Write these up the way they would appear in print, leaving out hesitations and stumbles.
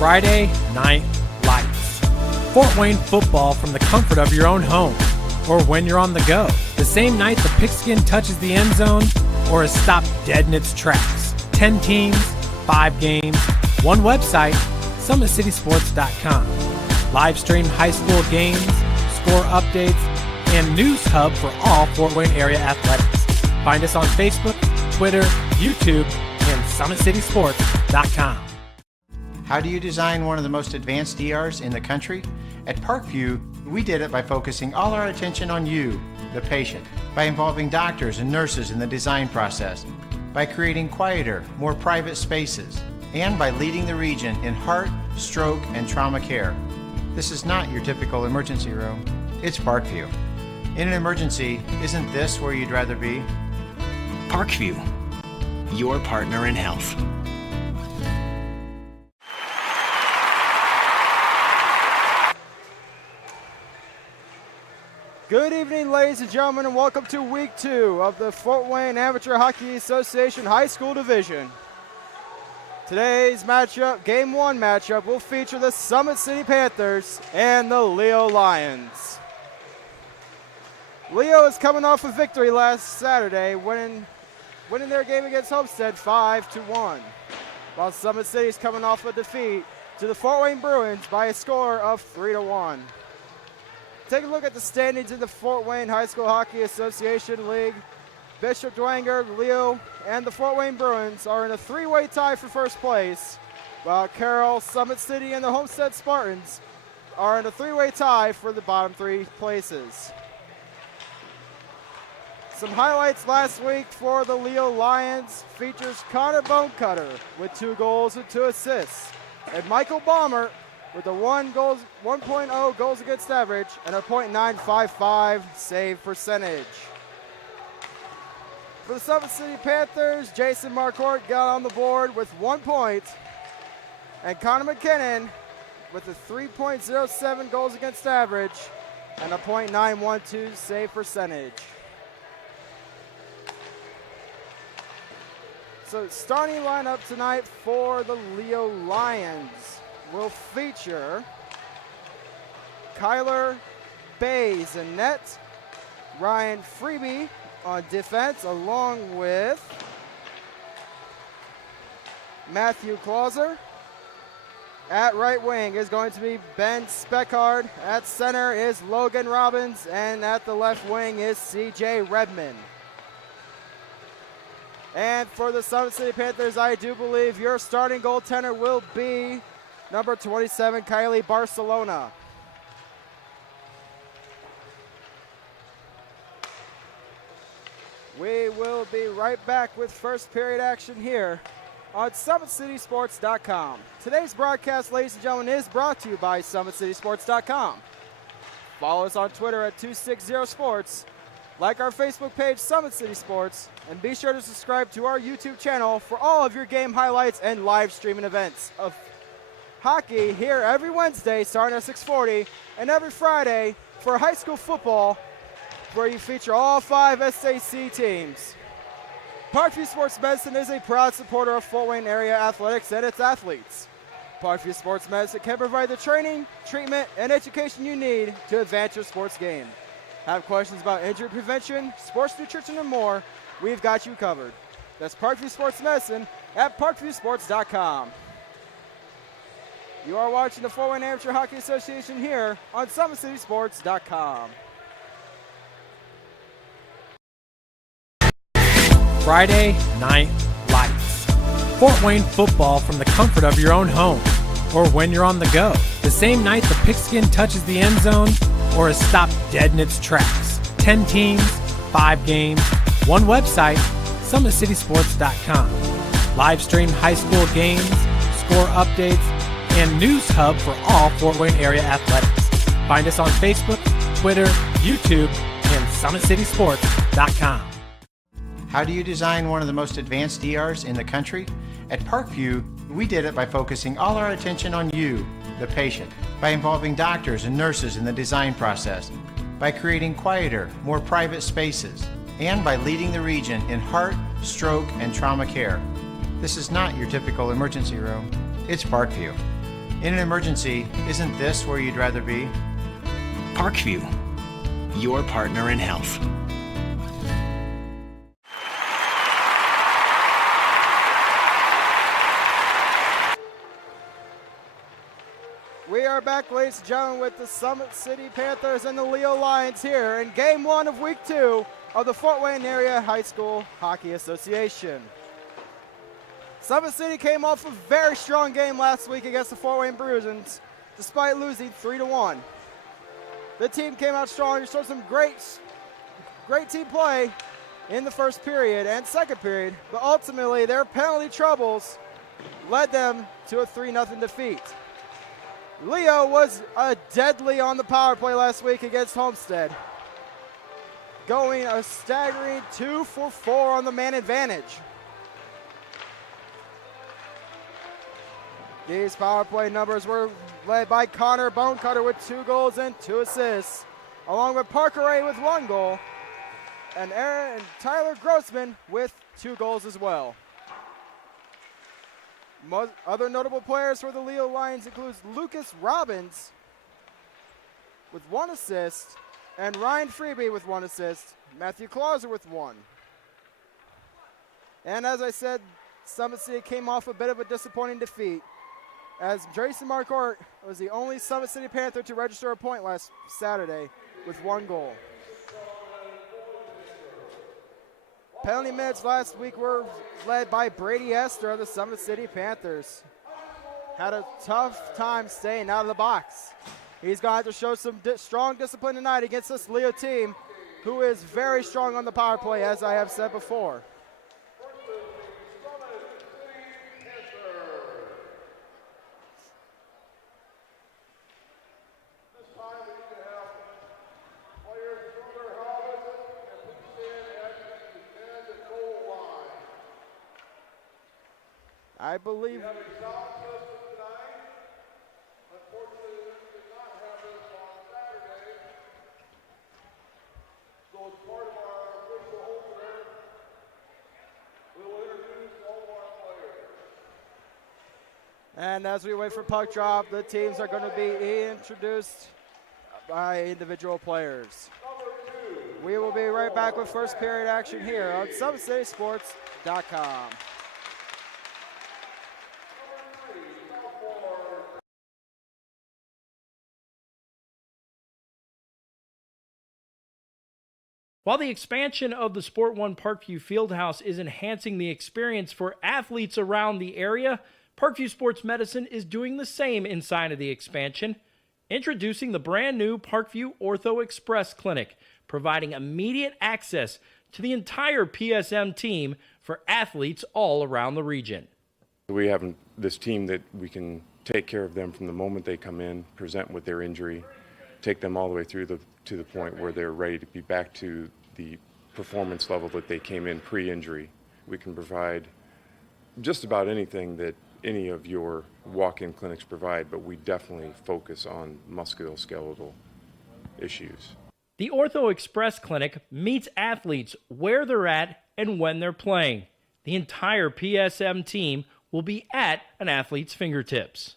Friday Night Lights. Fort Wayne football from the comfort of your own home, or when you're on the go. The same night the pigskin touches the end zone, or is stopped dead in its tracks. 10 teams, 5 games, one website, SummitCitySports.com. Live stream high school games, score updates, and news hub for all Fort Wayne area athletics. Find us on Facebook, Twitter, YouTube, and SummitCitySports.com. How do you design one of the most advanced ERs in the country? At Parkview, we did it by focusing all our attention on you, the patient, by involving doctors and nurses in the design process, by creating quieter, more private spaces, and by leading the region in heart, stroke, and trauma care. This is not your typical emergency room. It's Parkview. In an emergency, isn't this where you'd rather be? Parkview, your partner in health. Good evening, ladies and gentlemen, and welcome to Week 2 of the Fort Wayne Amateur Hockey Association High School Division. Today's matchup, Game 1 matchup, will feature the Summit City Panthers and the Leo Lions. Leo is coming off a victory last Saturday, winning their game against Homestead 5-1, while Summit City is coming off a defeat to the Fort Wayne Bruins by a score of 3-1. Take a look at the standings in the Fort Wayne High School Hockey Association League. Bishop Dwenger, Leo, and the Fort Wayne Bruins are in a three-way tie for first place, while Carroll, Summit City, and the Homestead Spartans are in a three-way tie for the bottom 3 places. Some highlights last week for the Leo Lions features Connor Bonecutter with 2 goals and 2 assists, and Michael Balmer with a 1.0 goals against average and a .955 save percentage. For the Summit City Panthers, Jason Marquardt got on the board with 1 point, and Connor McKinnon with a 3.07 goals against average and a .912 save percentage. So starting lineup tonight for the Leo Lions will feature Kyler Bays in net, Ryan Freeby on defense, along with Matthew Clauser. At right wing is going to be Ben Speckard. At center is Logan Robbins, and at the left wing is CJ Redman. And for the Summit City Panthers, I do believe your starting goaltender will be number 27, Kylie Barcelona. We will be right back with first period action here on SummitCitySports.com. Today's broadcast, ladies and gentlemen, is brought to you by SummitCitySports.com. Follow us on Twitter at 260sports. Like our Facebook page, Summit City Sports, and be sure to subscribe to our YouTube channel for all of your game highlights and live streaming events of hockey here every Wednesday starting at 6:40 and every Friday for high school football, where you feature all 5 SAC teams. Parkview Sports Medicine is a proud supporter of Fort Wayne area athletics and its athletes. Parkview Sports Medicine can provide the training, treatment, and education you need to advance your sports game. Have questions about injury prevention, sports nutrition, and more? We've got you covered. That's Parkview Sports Medicine at parkviewsports.com. You are watching the Fort Wayne Amateur Hockey Association here on SummitCitySports.com. Friday Night Lights. Fort Wayne football from the comfort of your own home, or when you're on the go. The same night the pigskin touches the end zone, or is stopped dead in its tracks. 10 teams, 5 games, one website, SummitCitySports.com. Live stream high school games, score updates, and news hub for all Fort Wayne area athletics. Find us on Facebook, Twitter, YouTube, and SummitCitySports.com. How do you design one of the most advanced ERs in the country? At Parkview, we did it by focusing all our attention on you, the patient, by involving doctors and nurses in the design process, by creating quieter, more private spaces, and by leading the region in heart, stroke, and trauma care. This is not your typical emergency room. It's Parkview. In an emergency, isn't this where you'd rather be? Parkview, your partner in health. We are back, ladies and gentlemen, with the Summit City Panthers and the Leo Lions here in Game 1 of Week 2 of the Fort Wayne Area High School Hockey Association. Summit City came off a very strong game last week against the Fort Wayne Bruisers, despite losing 3-1. The team came out strong and showed some great team play in the first period and second period, but ultimately their penalty troubles led them to a 3-0 defeat. Leo was deadly on the power play last week against Homestead, going a staggering 2 for 4 on the man advantage. These power play numbers were led by Connor Bonecutter with 2 goals and 2 assists, along with Parker Ray with 1 goal, and Tyler Grossman with 2 goals as well. Other notable players for the Leo Lions includes Lucas Robbins with 1 assist, and Ryan Freeby with 1 assist, Matthew Clauser with 1. And as I said, Summit City came off a bit of a disappointing defeat, as Jason Marcourt was the only Summit City Panther to register a point last Saturday with 1 goal. Penalty minutes last week were led by Brady Esther of the Summit City Panthers. Had a tough time staying out of the box. He's going to have to show some strong discipline tonight against this Leo team, who is very strong on the power play, as I have said before. I believe. We have a sound system tonight. Unfortunately, we did not have this on Saturday. So as part of our official opener, we will introduce all of our players. And as we wait for puck drop, the teams are going to be introduced by individual players. We will be right back with first period action here on SummitCitySports.com. While the expansion of the Sport One Parkview Fieldhouse is enhancing the experience for athletes around the area, Parkview Sports Medicine is doing the same inside of the expansion, introducing the brand new Parkview Ortho Express Clinic, providing immediate access to the entire PSM team for athletes all around the region. We have this team that we can take care of them from the moment they come in, present with their injury, take them all the way through to the point where they're ready to be back to the performance level that they came in pre-injury. We can provide just about anything that any of your walk-in clinics provide, but we definitely focus on musculoskeletal issues. The Ortho Express Clinic meets athletes where they're at and when they're playing. The entire PSM team will be at an athlete's fingertips.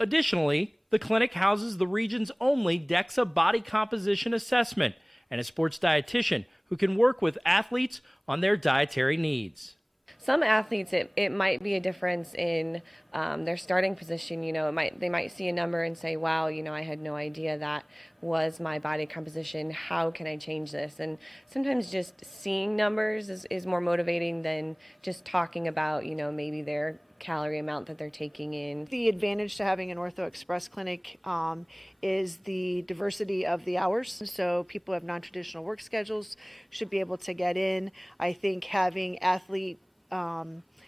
Additionally, the clinic houses the region's only DEXA body composition assessment and a sports dietitian who can work with athletes on their dietary needs. Some athletes, it might be a difference in their starting position. You know, they might see a number and say, wow, you know, I had no idea that was my body composition. How can I change this? And sometimes just seeing numbers is more motivating than just talking about, you know, maybe their calorie amount that they're taking in. The advantage to having an Ortho Express clinic is the diversity of the hours. So people who have non-traditional work schedules should be able to get in. I think having athlete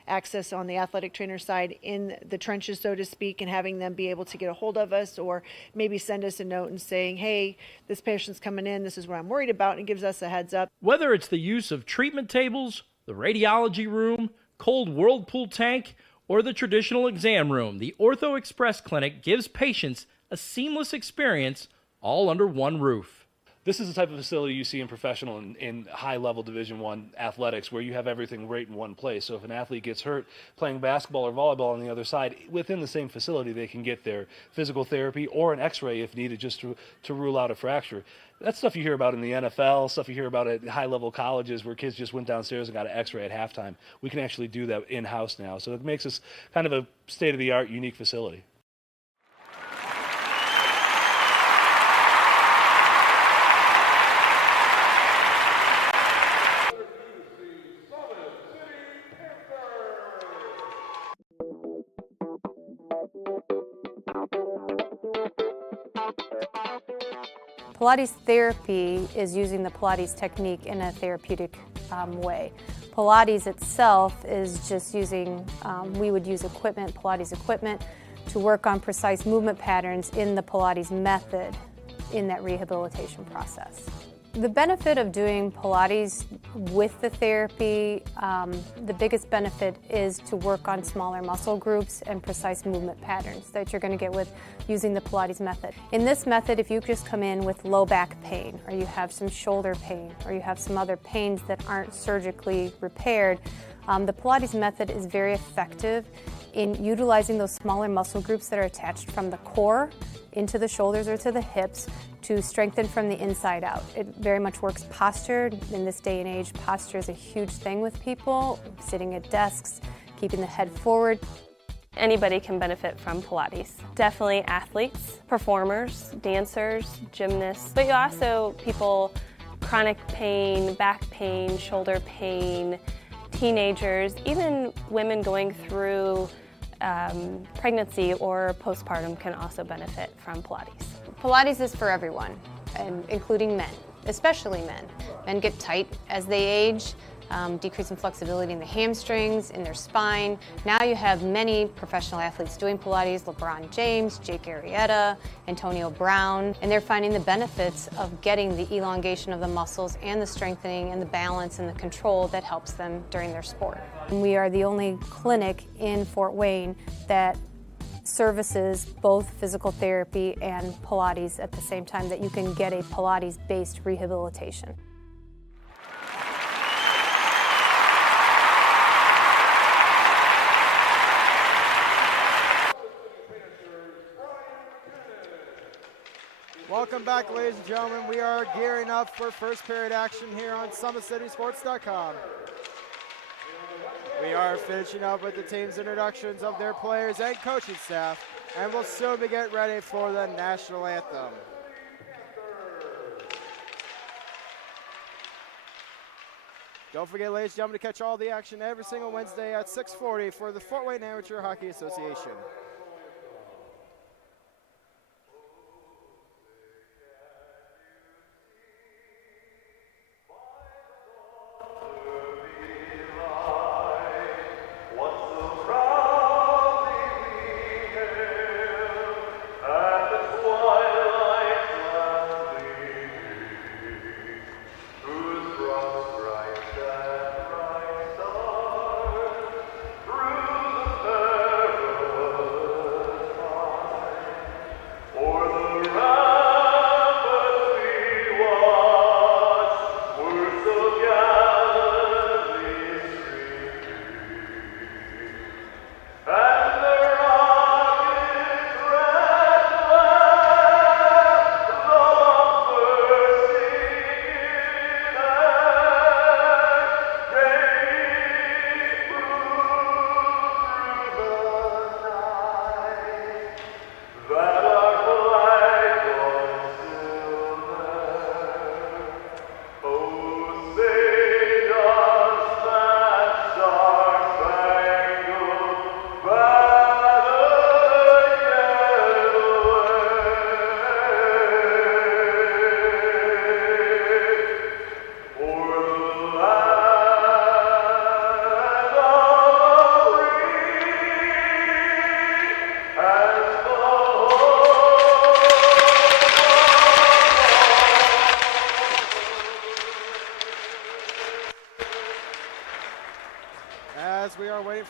access on the athletic trainer side in the trenches, so to speak, and having them be able to get a hold of us or maybe send us a note and saying, hey, this patient's coming in, this is what I'm worried about, and it gives us a heads up. Whether it's the use of treatment tables, the radiology room, cold whirlpool tank, or the traditional exam room, the Ortho Express Clinic gives patients a seamless experience all under one roof. This is the type of facility you see in professional and high-level Division I athletics, where you have everything right in one place. So if an athlete gets hurt playing basketball or volleyball on the other side, within the same facility, they can get their physical therapy or an x-ray if needed, just to rule out a fracture. That's stuff you hear about in the NFL, stuff you hear about at high-level colleges where kids just went downstairs and got an x-ray at halftime. We can actually do that in-house now. So it makes us kind of a state-of-the-art, unique facility. Pilates therapy is using the Pilates technique in a therapeutic way. Pilates itself is just using, we would use equipment, Pilates equipment, to work on precise movement patterns in the Pilates method in that rehabilitation process. The benefit of doing Pilates with the therapy, the biggest benefit is to work on smaller muscle groups and precise movement patterns that you're going to get with using the Pilates method. In this method, if you just come in with low back pain, or you have some shoulder pain, or you have some other pains that aren't surgically repaired, the Pilates method is very effective in utilizing those smaller muscle groups that are attached from the core into the shoulders or to the hips to strengthen from the inside out. It very much works posture. In this day and age, posture is a huge thing with people, sitting at desks, keeping the head forward. Anybody can benefit from Pilates. Definitely athletes, performers, dancers, gymnasts, but you also people chronic pain, back pain, shoulder pain, teenagers, even women going through pregnancy or postpartum can also benefit from Pilates. Pilates is for everyone, and including men, especially men. Men get tight as they age, decreasing flexibility in the hamstrings, in their spine. Now you have many professional athletes doing Pilates, LeBron James, Jake Arrieta, Antonio Brown, and they're finding the benefits of getting the elongation of the muscles and the strengthening and the balance and the control that helps them during their sport. And we are the only clinic in Fort Wayne that services both physical therapy and Pilates at the same time, that you can get a Pilates-based rehabilitation. Welcome back, ladies and gentlemen. We are gearing up for first period action here on SummitCitySports.com. We are finishing up with the team's introductions of their players and coaching staff, and we'll soon be getting ready for the national anthem. Don't forget, ladies and gentlemen, to catch all the action every single Wednesday at 6:40 for the Fort Wayne Amateur Hockey Association.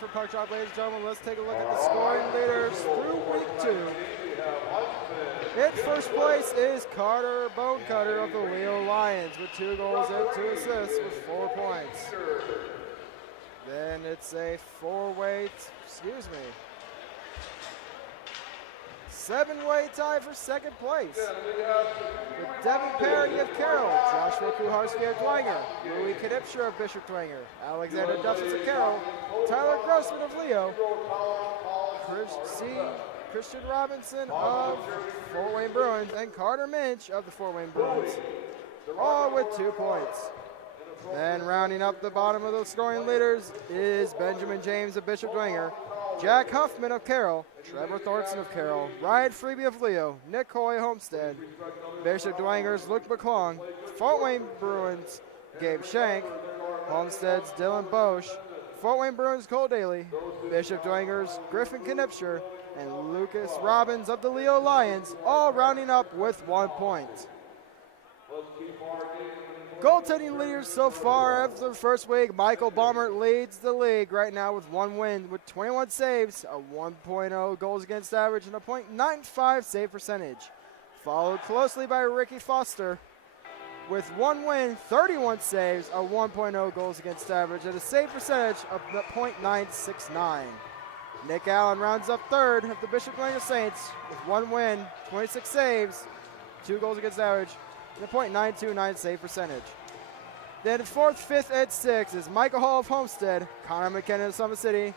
for puck drop, ladies and gentlemen. Let's take a look at the scoring leaders through week 2. In first place is Carter Bonecutter of the Leo Lions with 2 goals and 2 assists with 4 points. Then it's a 7-way tie for second place. With Devin Perry of Carroll, Joshua Kuharski of Dwenger, Louis Knipscher of Bishop Dwenger, Alexander Duffus of Carroll, Tyler Grossman of Leo, Christian Robinson of Fort Wayne Bruins, and Carter Minch of the Fort Wayne Bruins, all with 2 points. Then rounding up the bottom of the scoring leaders is Benjamin James of Bishop Dwenger, Jack Huffman of Carroll, Trevor Thornton of Carroll, Ryan Freeby of Leo, Nick Hoy Homestead, Bishop Dwenger's Luke McClung, Fort Wayne Bruins Gabe Shank, Homestead's Dylan Bosch, Fort Wayne Bruins Cole Daly, Bishop Dwenger's Griffin Knipscher, and Lucas Robbins of the Leo Lions, all rounding up with 1 point. Goaltending leaders so far after the first week, Michael Baumert leads the league right now with 1 win with 21 saves, a 1.0 goals against average, and a .95 save percentage. Followed closely by Ricky Foster with 1 win, 31 saves, a 1.0 goals against average, and a save percentage of .969. Nick Allen rounds up third of the Bishop Dwenger Saints with 1 win, 26 saves, 2 goals against average, and a .929 save percentage. Then 4th, 5th, and 6th is Michael Hall of Homestead, Connor McKenna of Summit City,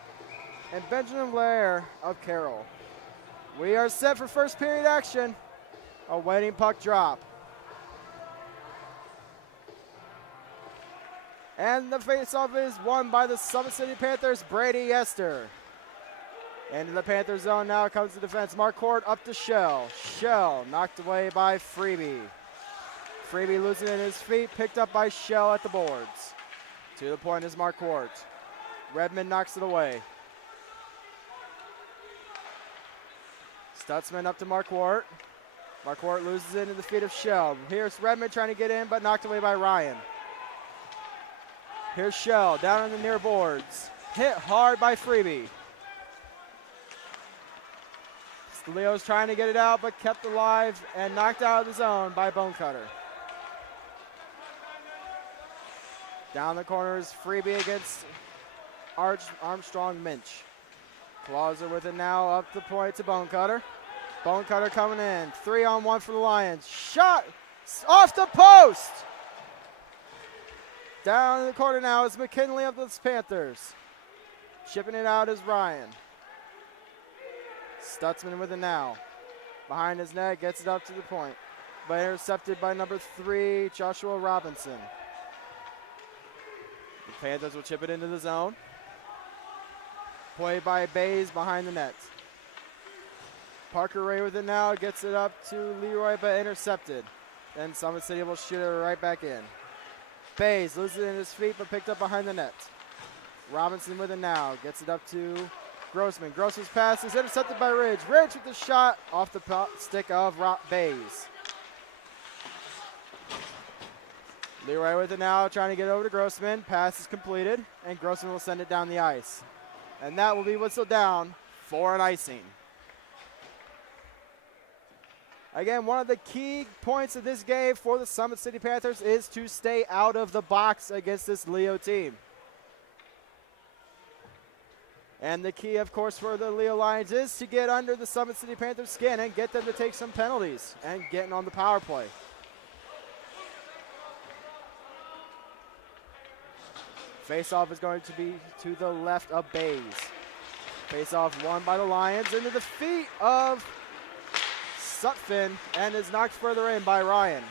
and Benjamin Blair of Carroll. We are set for first period action, awaiting puck drop. And the faceoff is won by the Summit City Panthers' Brady Esther. Into the Panther zone now comes the defense. Marquardt up to Shell. Shell knocked away by Freeby. Freeby losing in his feet, picked up by Shell at the boards. To the point is Marquardt. Redmond knocks it away. Stutzman up to Marquardt. Marquardt loses into the feet of Shell. Here's Redmond trying to get in, but knocked away by Ryan. Here's Shell down on the near boards. Hit hard by Freeby. Leo's trying to get it out, but kept alive and knocked out of the zone by Bonecutter. Down the corner is Freeby against Armstrong Minch. Clauser with it now, up the point to Bonecutter. Bonecutter coming in, 3-on-1 for the Lions. Shot off the post! Down in the corner now is McKinley of the Panthers. Shipping it out is Ryan. Stutzman with it now. Behind his net, gets it up to the point. But intercepted by number 3, Joshua Robinson. The Panthers will chip it into the zone. Played by Bays behind the net. Parker Ray with it now, gets it up to Leroy, but intercepted. Then Summit City will shoot it right back in. Bays loses it in his feet, but picked up behind the net. Robinson with it now, gets it up to Grossman. Grossman's pass is intercepted by Ridge. Ridge with the shot off the stick of Bays. Leroy with it now, trying to get over to Grossman. Pass is completed, and Grossman will send it down the ice. And that will be whistled down for an icing. Again, one of the key points of this game for the Summit City Panthers is to stay out of the box against this Leo team. And the key, of course, for the Leo Lions is to get under the Summit City Panthers' skin and get them to take some penalties and getting on the power play. Face-off is going to be to the left of Bays. Face-off won by the Lions into the feet of Sutphin and is knocked further in by Ryan.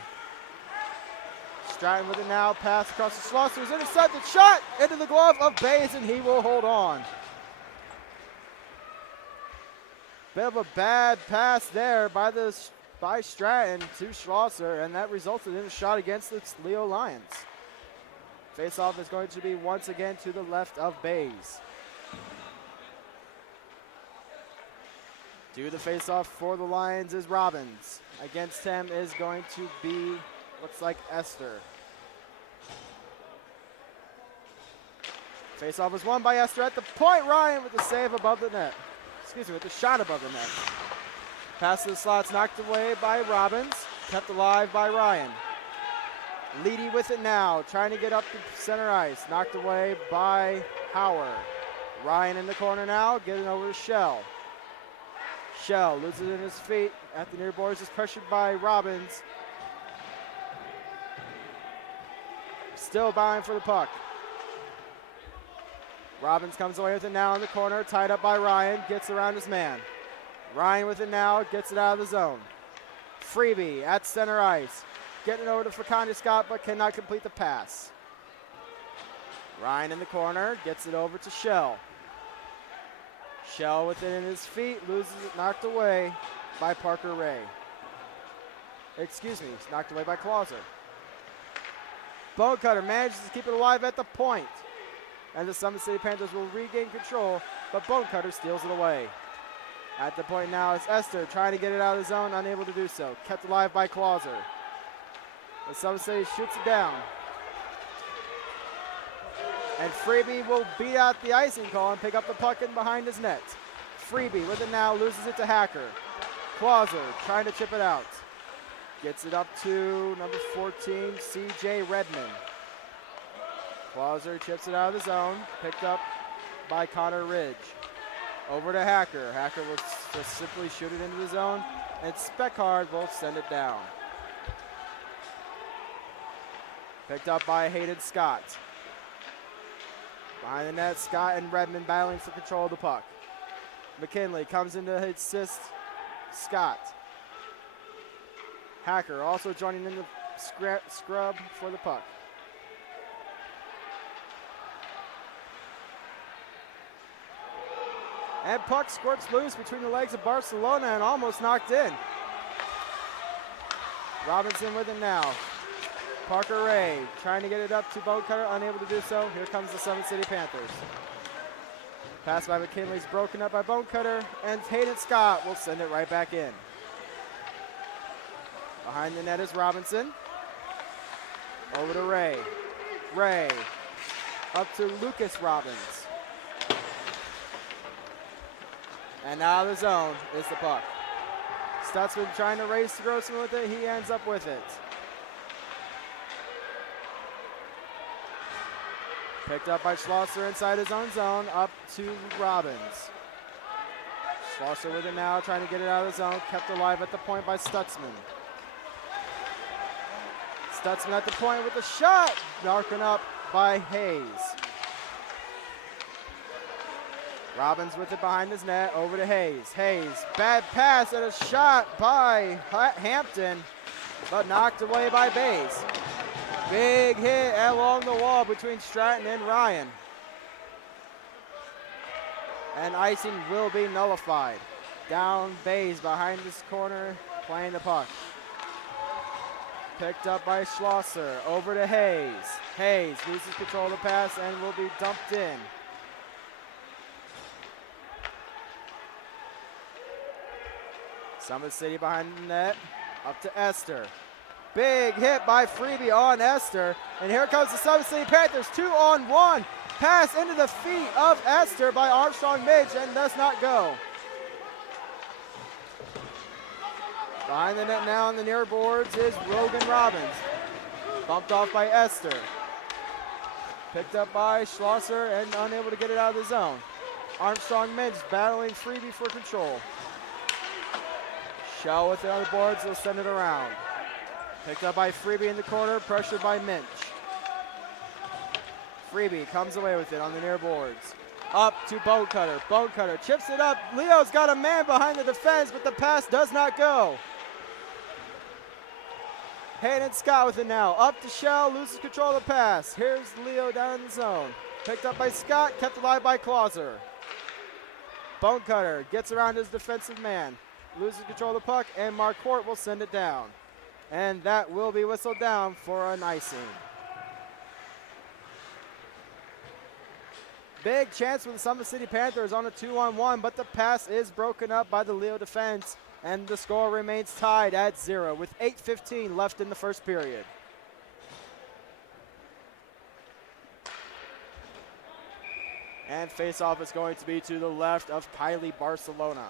Stratton with it now, pass across the Schlosser, is intercepted, shot into the glove of Bays, and he will hold on. Bit of a bad pass there by Stratton to Schlosser, and that resulted in a shot against the Leo Lions. Face-off is going to be once again to the left of Bays. Do the face-off for the Lions is Robbins. Against him is going to be, looks like Esther. Face-off was won by Esther at the point. Ryan with the save above the net. Excuse me, with the shot above the net. Pass to the slots knocked away by Robbins. Kept alive by Ryan. Leedy with it now, trying to get up to center ice. Knocked away by Howard. Ryan in the corner now, getting over to Shell. Shell loses it in his feet at the near boards, is pressured by Robbins. Still buying for the puck. Robbins comes away with it now in the corner, tied up by Ryan, gets around his man. Ryan with it now, gets it out of the zone. Freebie at center ice, getting it over to Faconde Scott, but cannot complete the pass. Ryan in the corner, gets it over to Shell. Shell with it in his feet, loses it, knocked away by Parker Ray. Excuse me, it's knocked away by Clauser. Bonecutter manages to keep it alive at the point. And the Summit City Panthers will regain control, but Bonecutter steals it away. At the point now, it's Esther trying to get it out of the zone, unable to do so. Kept alive by Clauser. The Summit City shoots it down. And Freebie will beat out the icing call and pick up the puck in behind his net. Freebie with it now, loses it to Hacker. Clauser trying to chip it out. Gets it up to number 14, CJ Redmond. Clauser chips it out of the zone, picked up by Connor Ridge. Over to Hacker. Hacker will just simply shoot it into the zone, and Speckhard will send it down. Picked up by Hayden Scott. Behind the net, Scott and Redmond battling for control of the puck. McKinley comes in to assist Scott. Hacker also joining in the scrub for the puck. And puck squirts loose between the legs of Barcelona and almost knocked in. Robinson with it now. Parker Ray trying to get it up to Bonecutter, unable to do so. Here comes the Summit City Panthers. Pass by McKinley's broken up by Bonecutter, and Hayden Scott will send it right back in. Behind the net is Robinson. Over to Ray. Ray up to Lucas Robbins. And out of the zone is the puck. Stutzman trying to race Grossman with it. He ends up with it. Picked up by Schlosser inside his own zone, up to Robbins. Schlosser with it now, trying to get it out of the zone. Kept alive at the point by Stutzman. Stutzman at the point with the shot. Darkened up by Hayes. Robbins with it behind his net, over to Hayes. Hayes, bad pass and a shot by Hampton, but knocked away by Bays. Big hit along the wall between Stratton and Ryan. And icing will be nullified. Down Bays behind this corner, playing the puck. Picked up by Schlosser, over to Hayes. Hayes loses control of the pass and will be dumped in. Summit City behind the net, up to Esther. Big hit by Freebie on Esther. And here comes the Summit City Panthers, 2-on-1. Pass into the feet of Esther by Armstrong Midge and does not go. Behind the net now on the near boards is Rogan Robbins. Bumped off by Esther. Picked up by Schlosser and unable to get it out of the zone. Armstrong Midge battling Freebie for control. Shell with it on the boards, they'll send it around. Picked up by Freebie in the corner, pressured by Minch. Freebie comes away with it on the near boards. Up to Bonecutter. Bonecutter chips it up. Leo's got a man behind the defense, but the pass does not go. Hayden Scott with it now. Up to Shell, loses control of the pass. Here's Leo down in the zone. Picked up by Scott, kept alive by Clauser. Bonecutter gets around his defensive man. Loses control of the puck, and Marquardt will send it down. And that will be whistled down for an icing. Big chance for the Summit City Panthers on a 2-on-1, but the pass is broken up by the Leo defense, and the score remains tied at 0 with 8:15 left in the first period. And face-off is going to be to the left of Kylie Barcelona.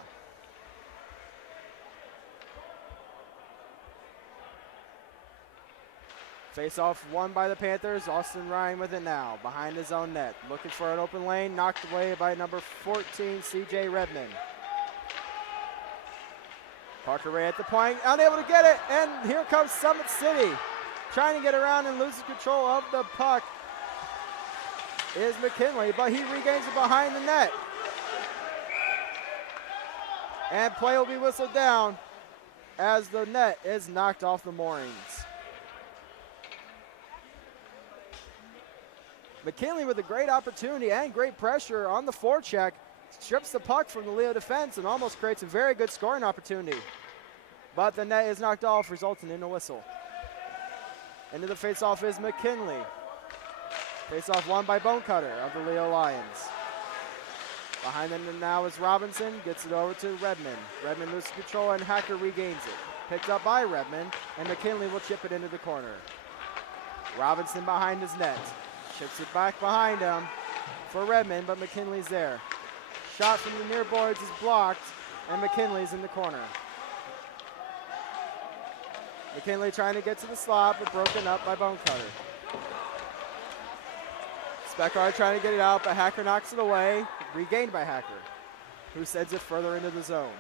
Face-off won by the Panthers. Austin Ryan with it now, behind his own net. Looking for an open lane, knocked away by number 14, CJ Redmond. Parker Ray at the point, unable to get it, and here comes Summit City. Trying to get around and loses control of the puck is McKinley, but he regains it behind the net. And play will be whistled down as the net is knocked off the moorings. McKinley with a great opportunity and great pressure on the forecheck, strips the puck from the Leo defense and almost creates a very good scoring opportunity. But the net is knocked off, resulting in a whistle. Into the faceoff is McKinley. Faceoff won by Bonecutter of the Leo Lions. Behind them now is Robinson, gets it over to Redmond. Redmond loses control and Hacker regains it. Picked up by Redmond, and McKinley will chip it into the corner. Robinson behind his net. Chips it back behind him for Redmond, but McKinley's there. Shot from the near boards is blocked, and McKinley's in the corner. McKinley trying to get to the slot, but broken up by Bonecutter. Speckard trying to get it out, but Hacker knocks it away. Regained by Hacker, who sends it further into the zone.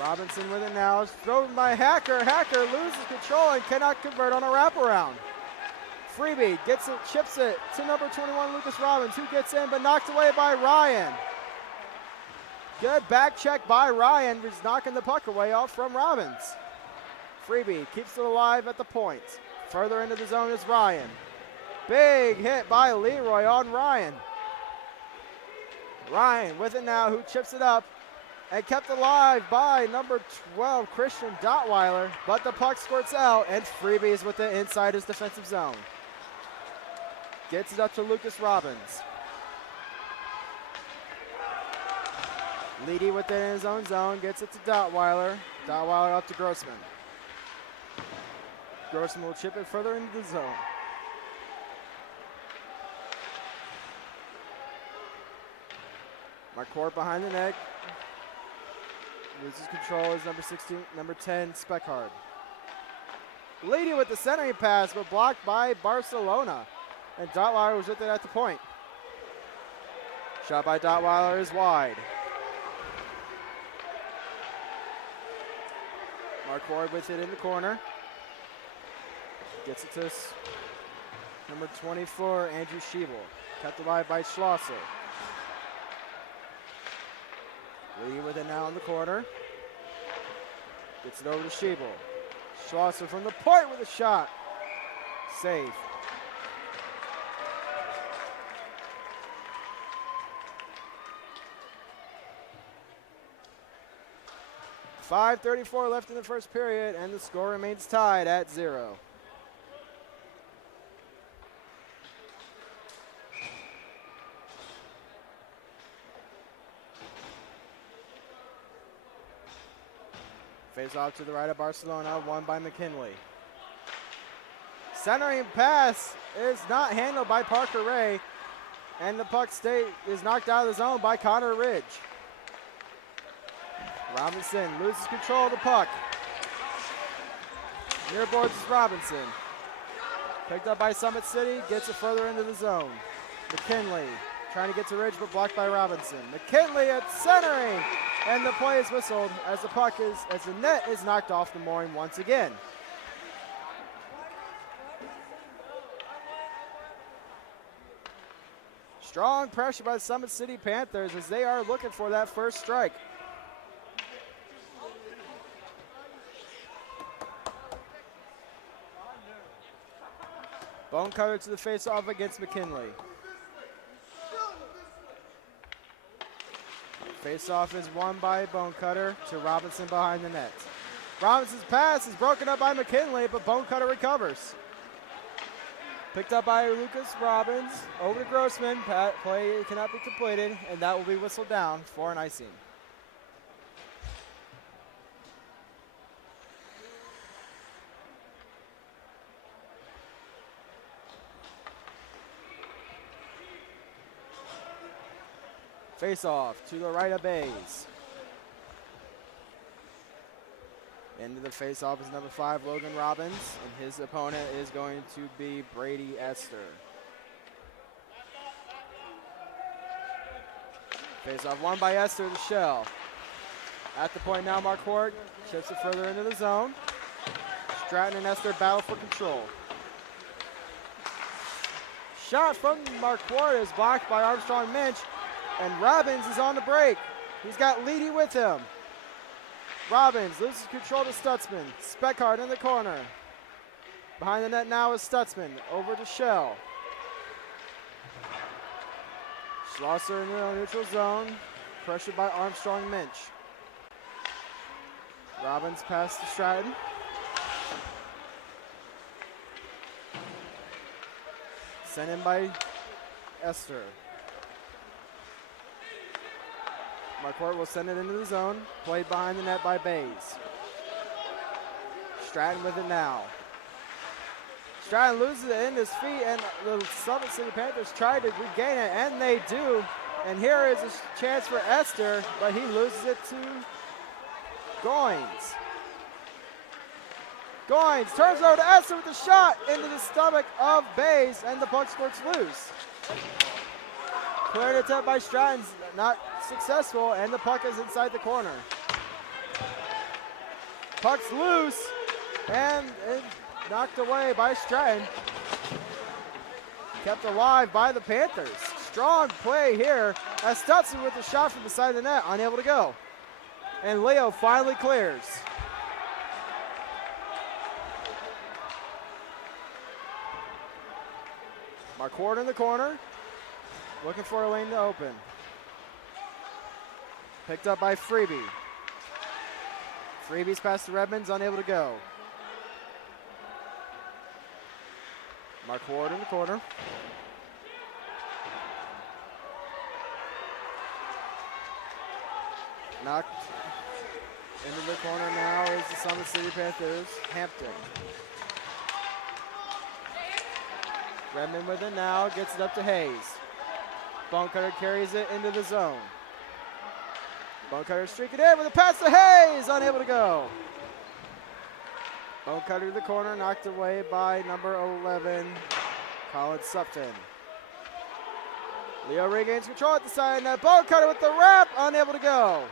Robinson with it now. It's thrown by Hacker. Hacker loses control and cannot convert on a wraparound. Freebie gets it, chips it to number 21, Lucas Robbins, who gets in but knocked away by Ryan. Good back check by Ryan, who's knocking the puck away off from Robbins. Freebie keeps it alive at the point. Further into the zone is Ryan. Big hit by Leroy on Ryan. Ryan with it now, who chips it up and kept alive by number 12, Christian Dotweiler, but the puck squirts out and Freebie is with it inside his defensive zone. Gets it up to Lucas Robbins. Leedy with it in his own zone, gets it to Dotweiler. Dotweiler up to Grossman. Grossman will chip it further into the zone. McCourt behind the net. Loses control is number 10, Speckard. Leedy with the centering pass, but blocked by Barcelona. And Dotweiler was with it at the point. Shot by Dotweiler is wide. Marquardt with it in the corner. Gets it to number 24, Andrew Schiebel. Kept alive by Schlosser. Leedy with it now in the corner. Gets it over to Schiebel. Schlosser from the point with a shot. Save. .5:34 left in the first period, and the score remains tied at 0. Face off to the right of Barcelona, won by McKinley. Centering pass is not handled by Parker Ray, and the puck is knocked out of the zone by Connor Ridge. Robinson loses control of the puck. Near boards is Robinson. Picked up by Summit City, gets it further into the zone. McKinley trying to get to Ridge, but blocked by Robinson. McKinley at centering, and the play is whistled as the net is knocked off the mooring once again. Strong pressure by the Summit City Panthers as they are looking for that first strike. Bonecutter to the face-off against McKinley. Face-off is won by Bonecutter to Robinson behind the net. Robinson's pass is broken up by McKinley, but Bonecutter recovers. Picked up by Lucas Robbins, over to Grossman. Play cannot be completed, and that will be whistled down for an icing. Face off to the right of Bays. Into the face off is number 5, Logan Robbins, and his opponent is going to be Brady Esther. Face off won by Esther to Shell. At the point now, Marquardt chips it further into the zone. Stratton and Esther battle for control. Shot from Marquardt is blocked by Armstrong Minch, and Robbins is on the break. He's got Leedy with him. Robbins loses control to Stutzman. Speckhard in the corner. Behind the net now is Stutzman. Over to Shell. Schlosser in the neutral zone. Pressured by Armstrong Minch. Robbins pass to Stratton. Sent in by Esther. Marquardt will send it into the zone. Played behind the net by Bays. Stratton with it now. Stratton loses it in his feet, and the Summit City Panthers try to regain it, and they do. And here is a chance for Esther, but he loses it to Goins. Goins turns over to Esther with a shot into the stomach of Bays, and the puck squirts loose. Cleared attempt by Stratton, not successful, and the puck is inside the corner. Puck's loose, and it knocked away by Stratton. Kept alive by the Panthers. Strong play here as Stutzman with the shot from the side of the net, unable to go. And Leo finally clears. Marquardt in the corner, looking for a lane to open. Picked up by Freebie. Freebie's past to Redmonds, unable to go. Marquardt in the corner. Knocked into the corner now is the Summit City Panthers. Hampton. Redmond with it now, gets it up to Hayes. Bonecutter carries it into the zone. Bonecutter streaking in with a pass to Hayes, unable to go. Bonecutter to the corner, knocked away by number 11, Colin Supton. Leo regains control at the side net. Bonecutter with the wrap, unable to go.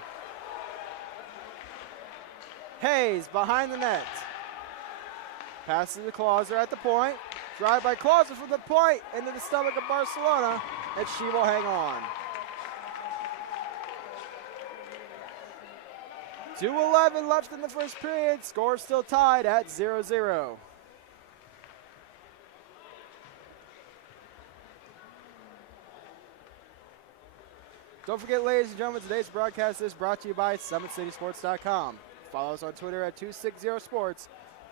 Hayes behind the net. Passes to Clauser at the point. Drive by Clauser from the point into the stomach of Barcelona, and she will hang on. 2:11 left in the first period. Score still tied at 0-0. Don't forget, ladies and gentlemen, today's broadcast is brought to you by SummitCitySports.com. Follow us on Twitter at 260sports.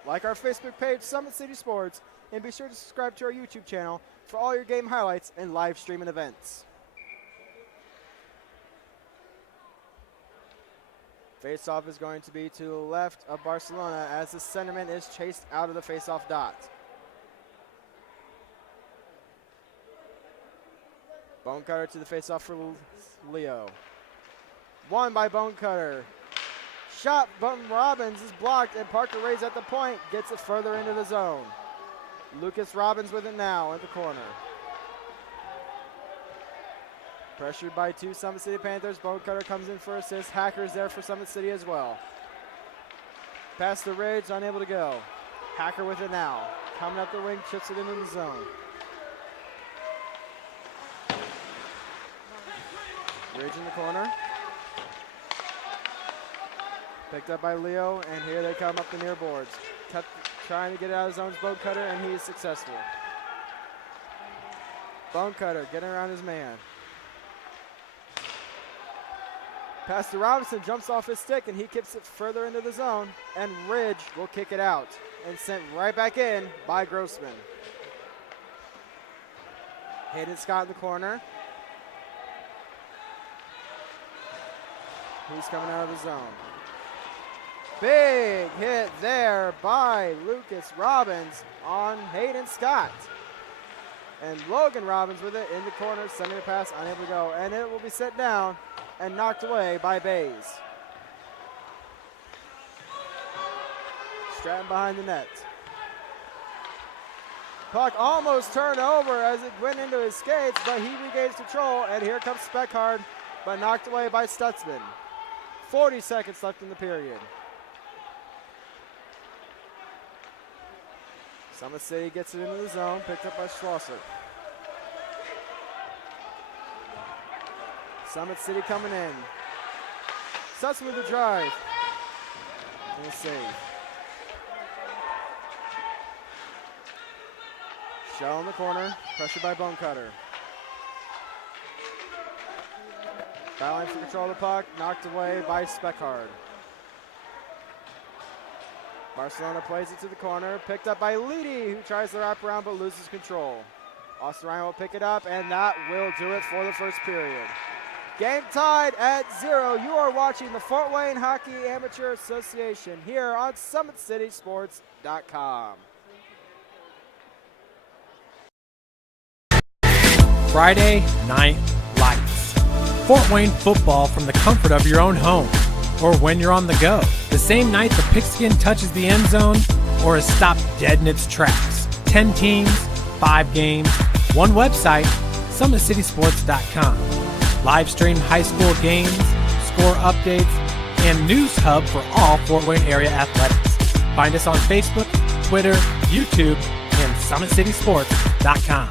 Like our Facebook page, Summit City Sports, and be sure to subscribe to our YouTube channel for all your game highlights and live streaming events. Face-off is going to be to the left of Barcelona as the centerman is chased out of the face-off dot. Bonecutter to the face-off for Leo. Won by Bonecutter. Shot from Robbins is blocked, and Parker Ray's at the point, gets it further into the zone. Lucas Robbins with it now in the corner. Pressured by two Summit City Panthers. Bonecutter comes in for assist. Hacker's there for Summit City as well. Pass to Ridge, unable to go. Hacker with it now. Coming up the wing, chips it into the zone. Ridge in the corner. Picked up by Leo, and here they come up the near boards. Trying to get out of his own Bonecutter, and he is successful. Bonecutter getting around his man. Pass to Robinson, jumps off his stick, and he kicks it further into the zone, and Ridge will kick it out, and sent right back in by Grossman. Hayden Scott in the corner. He's coming out of the zone. Big hit there by Lucas Robbins on Hayden Scott. And Logan Robbins with it in the corner, sending a pass, unable to go. And it will be set down and knocked away by Bays. Stratton behind the net. Puck almost turned over as it went into his skates, but he regains control, and here comes Speckhard, but knocked away by Stutzman. 40 seconds left in the period. Summit City gets it into the zone, picked up by Schlosser. Summit City coming in. Stutzman with the drive. And a save. Shell in the corner, pressured by Bonecutter. Battling for control of the puck, knocked away by Speckhard. Barcelona plays it to the corner, picked up by Leedy, who tries to wrap around but loses control. Austin Ryan will pick it up, and that will do it for the first period. Game tied at 0. You are watching the Fort Wayne Hockey Amateur Association here on SummitCitySports.com. Friday Night Lights. Fort Wayne football from the comfort of your own home or when you're on the go. The same night the pigskin touches the end zone or is stopped dead in its tracks. 10 teams, 5 games, one website, SummitCitySports.com. Live stream high school games, score updates, and news hub for all Fort Wayne area athletics. Find us on Facebook, Twitter, YouTube, and SummitCitySports.com.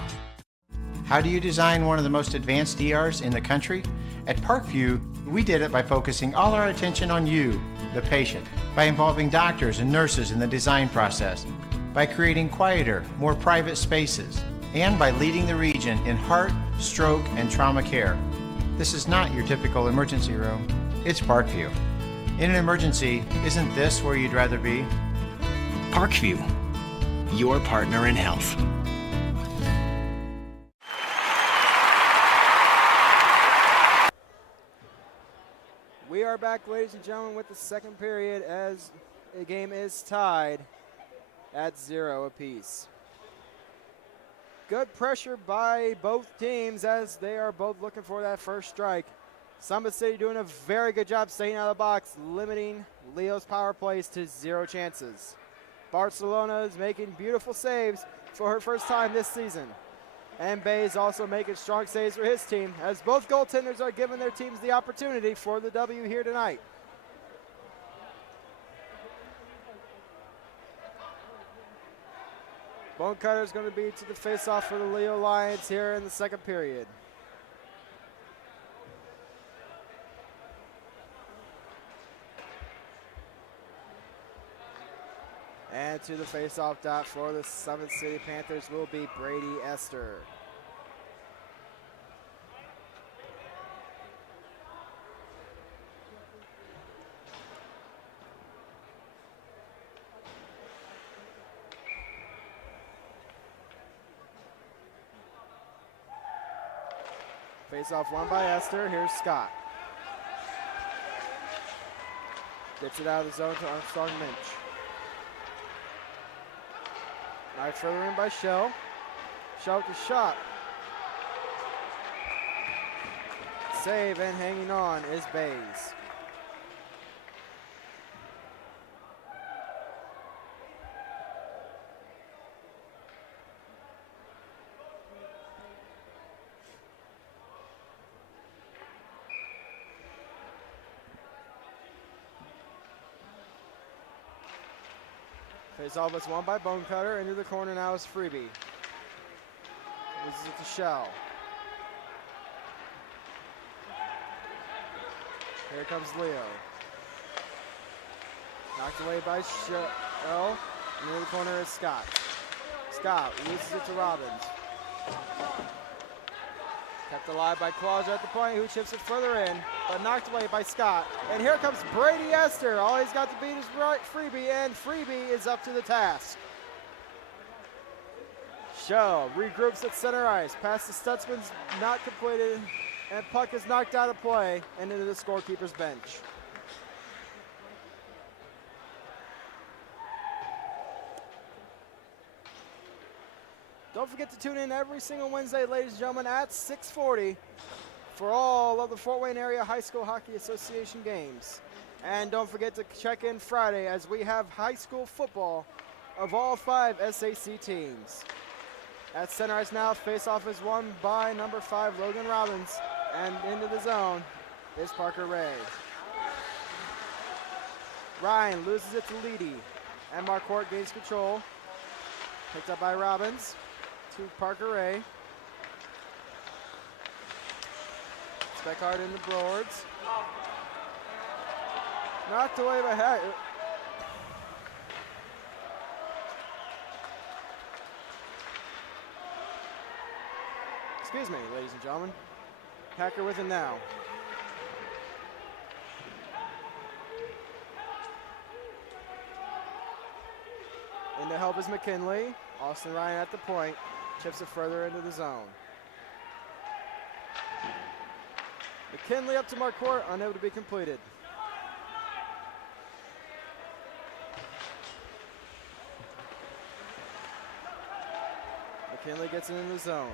How do you design one of the most advanced ERs in the country? At Parkview, we did it by focusing all our attention on you, the patient, by involving doctors and nurses in the design process, by creating quieter, more private spaces, and by leading the region in heart, stroke, and trauma care. This is not your typical emergency room. It's Parkview. In an emergency, isn't this where you'd rather be? Parkview, your partner in health. We are back, ladies and gentlemen, with the second period as the game is tied at 0 apiece. Good pressure by both teams as they are both looking for that first strike. Summit City doing a very good job staying out of the box, limiting Leo's power plays to 0 chances. Barcelona is making beautiful saves for her first time this season. And Bays also making strong saves for his team as both goaltenders are giving their teams the opportunity for the W here tonight. Bonecutter is going to be to the faceoff for the Leo Lions here in the second period. And to the faceoff dot for the Summit City Panthers will be Brady Esther. Faceoff won by Esther. Here's Scott. Gets it out of the zone to Armstrong Lynch. Right further in by Shell. Shell with the shot. Save and hanging on is Bays. Face off was won by Bonecutter. Into the corner now is Freebie. This is it to Shell. Here comes Leo. Knocked away by Shell. And into the corner is Scott. Scott loses it to Robbins. Kept alive by Claudia at the point, who chips it further in, but knocked away by Scott. And here comes Brady Esther. All he's got to beat is Freebie, and Freebie is up to the task. Shell regroups at center ice. Pass to Stutzman's not completed, and puck is knocked out of play and into the scorekeeper's bench. Don't forget to tune in every single Wednesday, ladies and gentlemen, at 6:40 for all of the Fort Wayne Area High School Hockey Association games. And don't forget to check in Friday as we have high school football of all 5 SAC teams. At center ice now, face-off is won by number 5, Logan Robbins, and into the zone is Parker Ray. Ryan loses it to Leedy, and Marquardt gains control. Picked up by Robbins to Parker Ray. Speckhardt in the boards. Knocked away by Hacker. Excuse me, ladies and gentlemen. Hacker with it now. In to help is McKinley. Austin Ryan at the point. Chips it further into the zone. McKinley up to Marquardt, unable to be completed. McKinley gets it in the zone.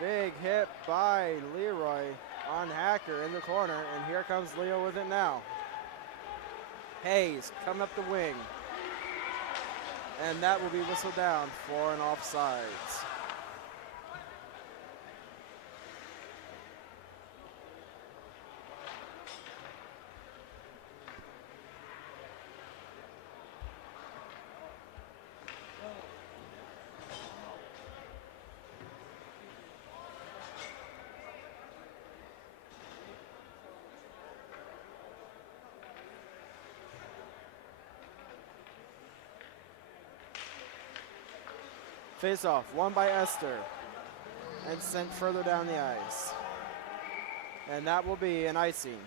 Big hit by Leroy on Hacker in the corner, and here comes Leo with it now. Hayes coming up the wing. And that will be whistled down for an offsides. Face-off, won by Esther, and sent further down the ice. And that will be an icing.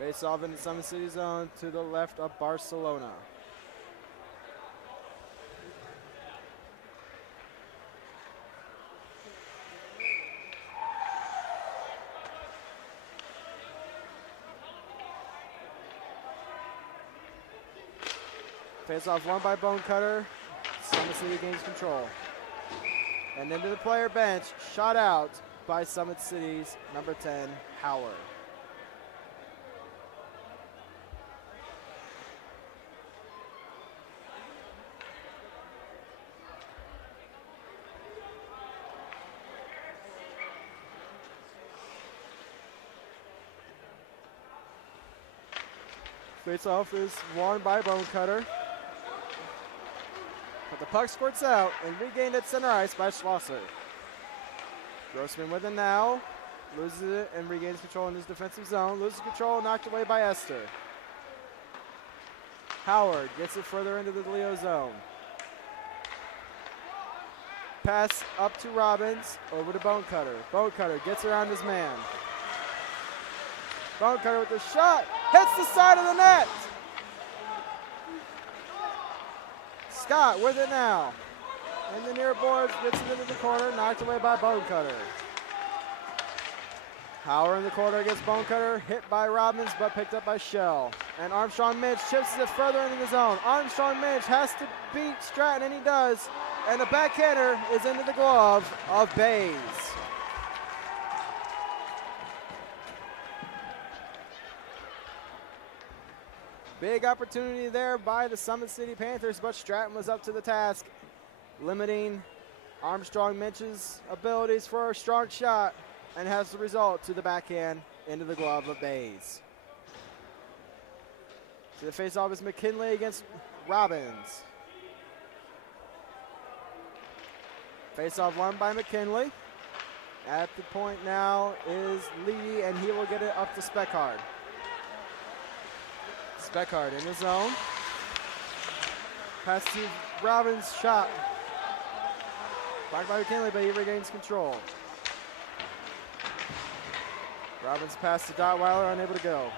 Face-off in the Summit City zone to the left of Barcelona. Face-off won by Bone Cutter. Summit City gains control. And into the player bench, shot out by Summit City's number 10, Howard. Face-off is won by Bone Cutter. But the puck squirts out and regained at center ice by Schlosser. Grossman with it now. Loses it and regains control in his defensive zone. Loses control, knocked away by Esther. Howard gets it further into the Leo zone. Pass up to Robbins, over to Bone Cutter. Bone Cutter gets around his man. Bone Cutter with the shot, hits the side of the net. Scott with it now. In the near boards, gets it into the corner, knocked away by Bone Cutter. Howard in the corner against Bone Cutter, hit by Robbins, but picked up by Shell. And Armstrong Mitch chips it further into the zone. Armstrong Mitch has to beat Stratton, and he does. And the backhander is into the glove of Bays. Big opportunity there by the Summit City Panthers, but Stratton was up to the task, limiting Armstrong Mitch's abilities for a strong shot, and has the result to the backhand into the glove of Bays. So the face-off is McKinley against Robbins. Face-off won by McKinley. At the point now is Lee, and he will get it up to Speckhardt. Speckhardt in the zone. Pass to Robbins, shot. Blocked by McKinley, but he regains control. Robbins pass to Dotweiler, unable to go.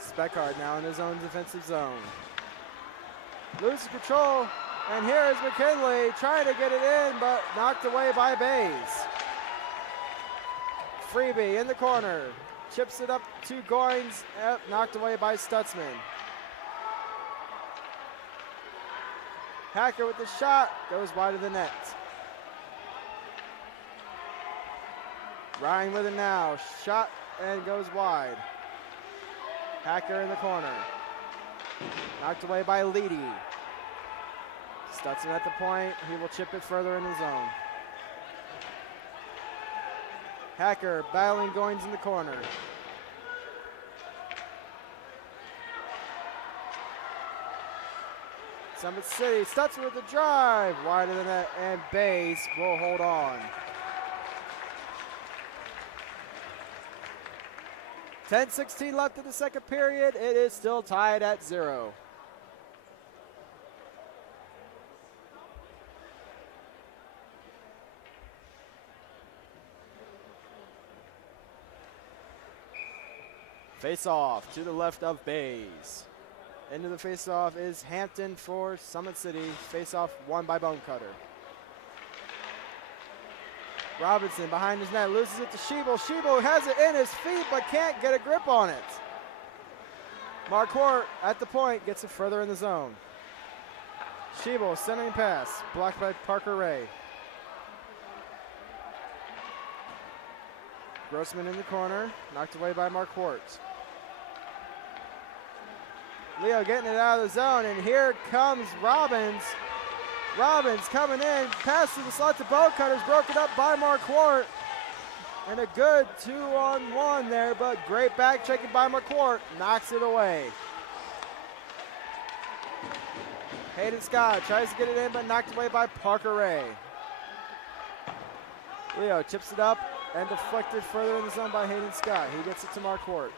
Speckhardt now in his own defensive zone. Loses control, and here is McKinley trying to get it in, but knocked away by Bays. Freebie in the corner, chips it up to Goins, knocked away by Stutzman. Hacker with the shot, goes wide of the net. Ryan with it now, shot and goes wide. Hacker in the corner. Knocked away by Leedy. Stutzman at the point, he will chip it further in the zone. Hacker battling Goins in the corner. Summit City, Stutzman with the drive, wide of the net, and Bays will hold on. 10-16 left in the second period. It is still tied at 0. Face off to the left of Bays. Into the face off is Hampton for Summit City. Face off won by Bonecutter. Robinson behind his net, loses it to Schiebel. Schiebel has it in his feet but can't get a grip on it. Marquardt at the point gets it further in the zone. Schiebel centering pass, blocked by Parker Ray. Grossman in the corner, knocked away by Marquardt. Leo getting it out of the zone, and here comes Robbins. Robbins coming in, pass to the slot to Bowcutter's broken up by Marquardt. And a good 2-on-1 there, but great back checking by Marquardt, knocks it away. Hayden Scott tries to get it in, but knocked away by Parker Ray. Leo chips it up and deflected further in the zone by Hayden Scott. He gets it to Marquardt.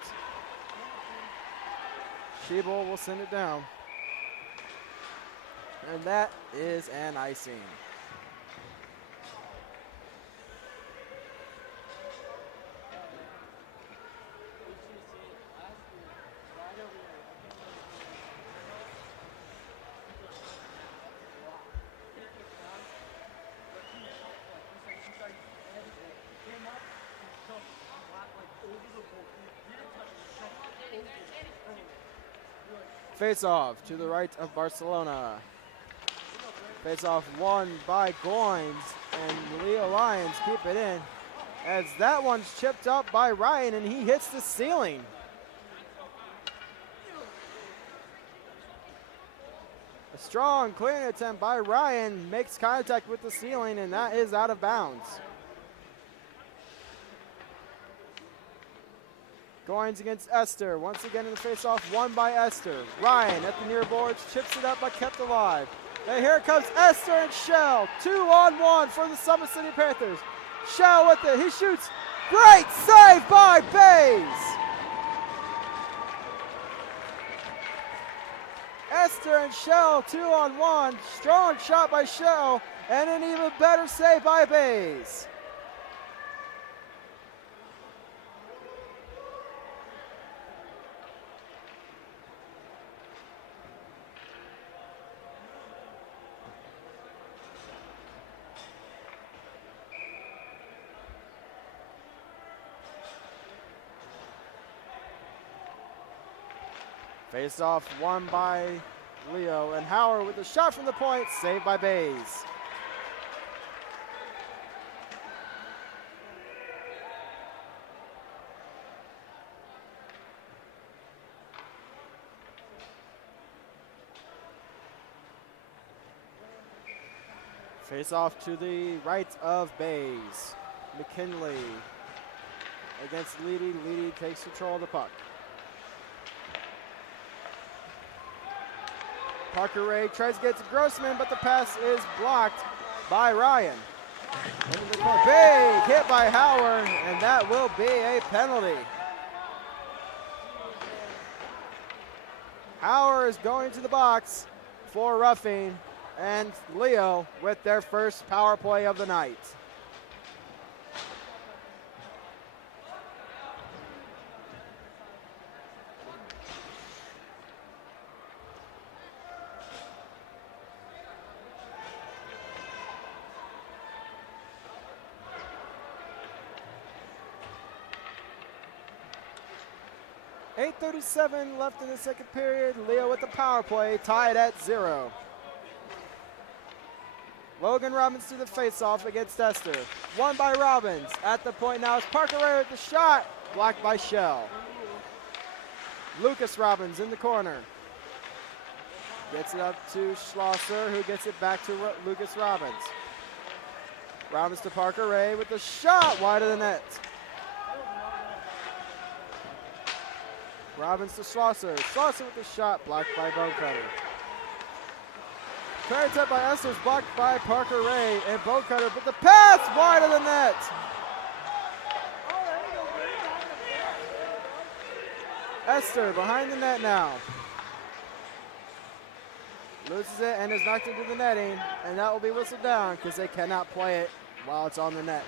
Schiebel will send it down. And that is an icing. Face off to the right of Barcelona. Face off won by Goins, and Leo Lions keep it in as that one's chipped up by Ryan and he hits the ceiling. A strong clearing attempt by Ryan makes contact with the ceiling, and that is out of bounds. Goins against Esther. Once again in the face-off, won by Esther. Ryan at the near boards, chips it up but kept alive. And here comes Esther and Shell. 2-on-1 for the Summit City Panthers. Shell with it. He shoots. Great save by Bays. Esther and Shell 2-on-1. Strong shot by Shell and an even better save by Bays. Face off won by Leo, and Howard with a shot from the point, saved by Bays. Face off to the right of Bays. McKinley against Leedy. Leedy takes control of the puck. Parker Ray tries to get to Grossman, but the pass is blocked by Ryan. Into the corner. Big hit by Howard, and that will be a penalty. Howard is going to the box for roughing, and Leo with their first power play of the night. 8:37 left in the second period. Leo with the power play, tied at 0. Logan Robbins to the faceoff against Esther. Won by Robbins. At the point now is Parker Ray with the shot. Blocked by Shell. Lucas Robbins in the corner. Gets it up to Schlosser, who gets it back to Lucas Robbins. Robbins to Parker Ray with the shot wide of the net. Robbins to Schlosser. Schlosser with the shot blocked by Bonecutter. Parry tip by Esther's blocked by Parker Ray and Bonecutter, but the pass wide of the net. Esther behind the net now. Loses it and is knocked into the netting, and that will be whistled down because they cannot play it while it's on the net.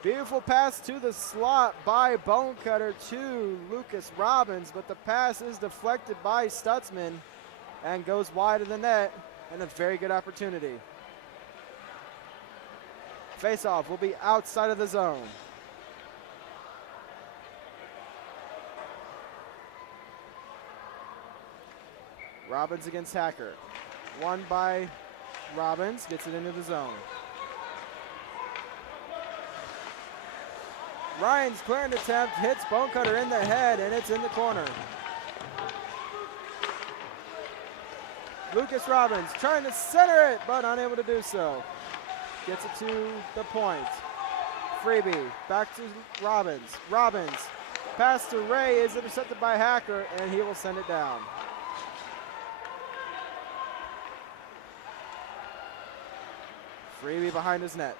Beautiful pass to the slot by Bonecutter to Lucas Robbins, but the pass is deflected by Stutzman and goes wide of the net, and a very good opportunity. Face-off will be outside of the zone. Robbins against Hacker. Won by Robbins, gets it into the zone. Ryan's clearing attempt hits Bonecutter in the head, and it's in the corner. Lucas Robbins trying to center it, but unable to do so. Gets it to the point. Freebie back to Robbins. Robbins pass to Ray is intercepted by Hacker, and he will send it down. Freebie behind his net.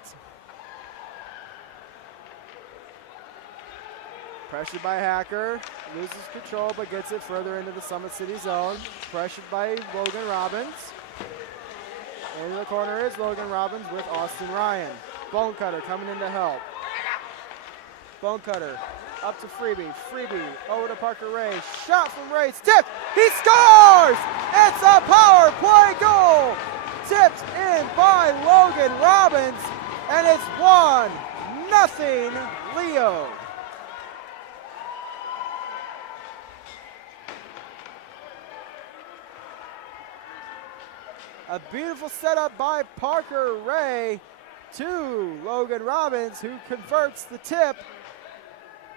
Pressured by Hacker, loses control but gets it further into the Summit City zone. Pressured by Logan Robbins. In the corner is Logan Robbins with Austin Ryan. Bonecutter coming in to help. Bonecutter up to Freebie. Freebie over to Parker Ray. Shot from Ray. Tip. He scores! It's a power play goal! Tipped in by Logan Robbins, and it's 1-0 Leo. A beautiful setup by Parker Ray to Logan Robbins, who converts the tip,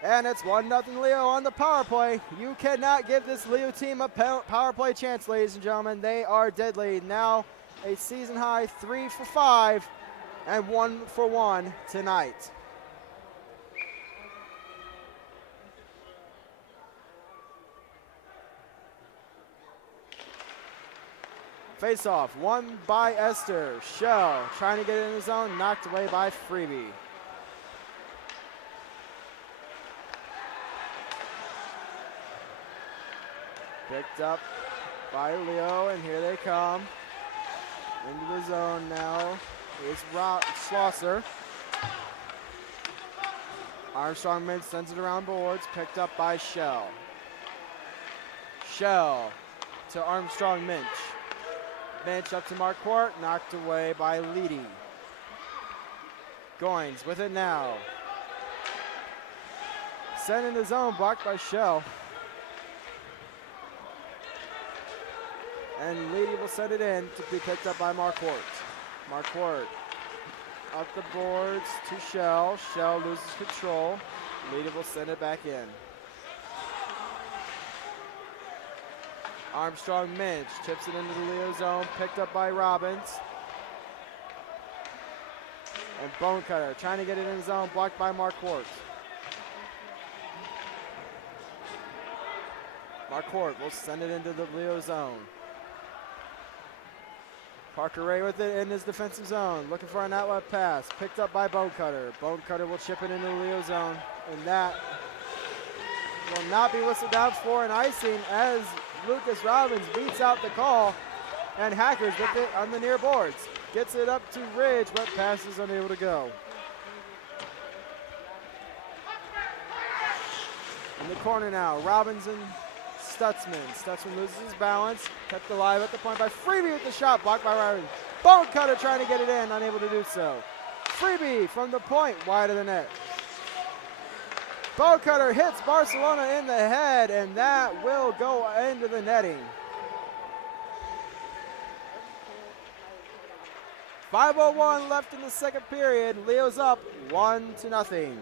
and it's 1-0 Leo on the power play. You cannot give this Leo team a power play chance, ladies and gentlemen. They are deadly. Now a season high 3 for 5 and 1 for 1 tonight. Face off, won by Esther. Shell trying to get it in the zone, knocked away by Freebie. Picked up by Leo, and here they come. Into the zone now is Schlosser. Armstrong Mintz sends it around boards, picked up by Shell. Shell to Armstrong Minch. Minch up to Marquardt, knocked away by Leedy. Goins with it now. Sent in the zone, blocked by Shell. And Leedy will set it in to be picked up by Marquardt. Marquardt up the boards to Shell. Shell loses control. Leedy will send it back in. Armstrong Minch chips it into the Leo zone, picked up by Robbins. And Bonecutter trying to get it in the zone, blocked by Marquardt. Marquardt will send it into the Leo zone. Parker Ray with it in his defensive zone, looking for an outlet pass, picked up by Bonecutter. Bonecutter will chip it into the Leo zone, and that will not be whistled down for an icing as Lucas Robbins beats out the call, and Hackers with it on the near boards. Gets it up to Ridge, but pass is unable to go. In the corner now, Robbins and Stutzman. Stutzman loses his balance, kept alive at the point by Freebie with the shot, blocked by Robbins. Bonecutter trying to get it in, unable to do so. Freebie from the point, wide of the net. Bow cutter hits Barcelona in the head, and that will go into the netting. 5:01 left in the second period. Leo's up 1-0.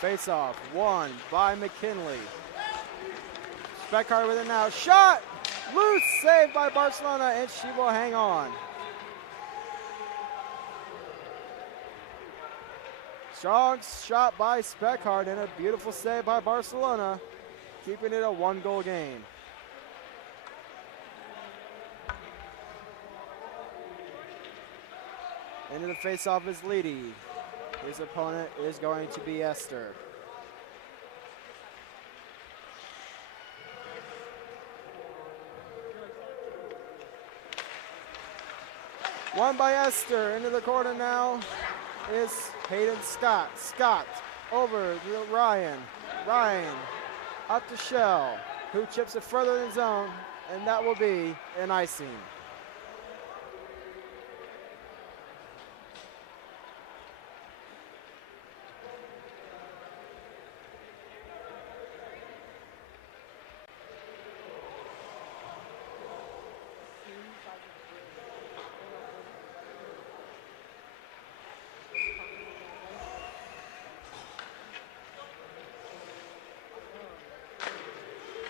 Face-off, won by McKinley. Speckhardt with it now. Shot! Loose, saved by Barcelona, and she will hang on. Strong shot by Speckhardt and a beautiful save by Barcelona, keeping it a 1-goal game. Into the face-off is Leedy. His opponent is going to be Esther. Won by Esther. Into the corner now is Hayden Scott. Scott over to Ryan. Ryan up to Shell, who chips it further in the zone, and that will be an icing.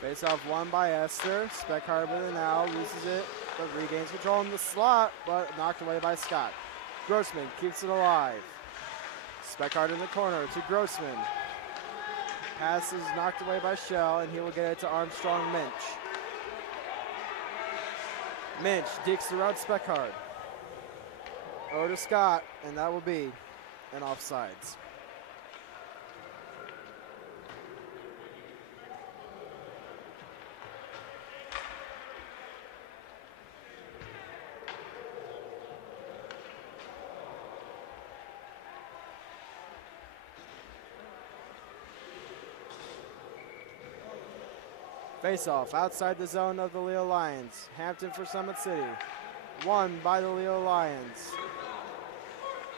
Face-off won by Esther. Speckhardt with it now, loses it, but regains control in the slot, but knocked away by Scott. Grossman keeps it alive. Speckhardt in the corner to Grossman. Pass is knocked away by Shell, and he will get it to Armstrong Minch. Minch digs around Speckhardt. Over to Scott, and that will be an offsides. Face-off outside the zone of the Leo Lions. Hampton for Summit City. Won by the Leo Lions.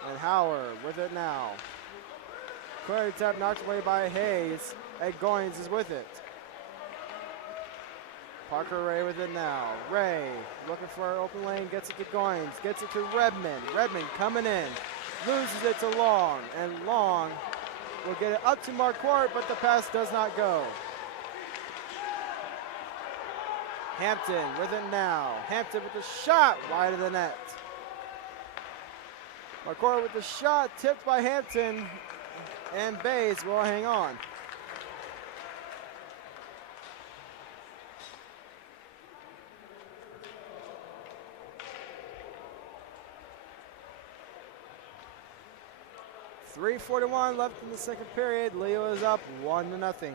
And Howard with it now. Clear tap knocked away by Hayes. And Goins is with it. Parker Ray with it now. Ray looking for an open lane. Gets it to Goins. Gets it to Redmond. Redmond coming in. Loses it to Long. And Long will get it up to Marquardt, but the pass does not go. Hampton with it now. Hampton with the shot wide of the net. Marquardt with the shot tipped by Hampton, and Bays will hang on. .341 left in the second period. Leo is up 1-0.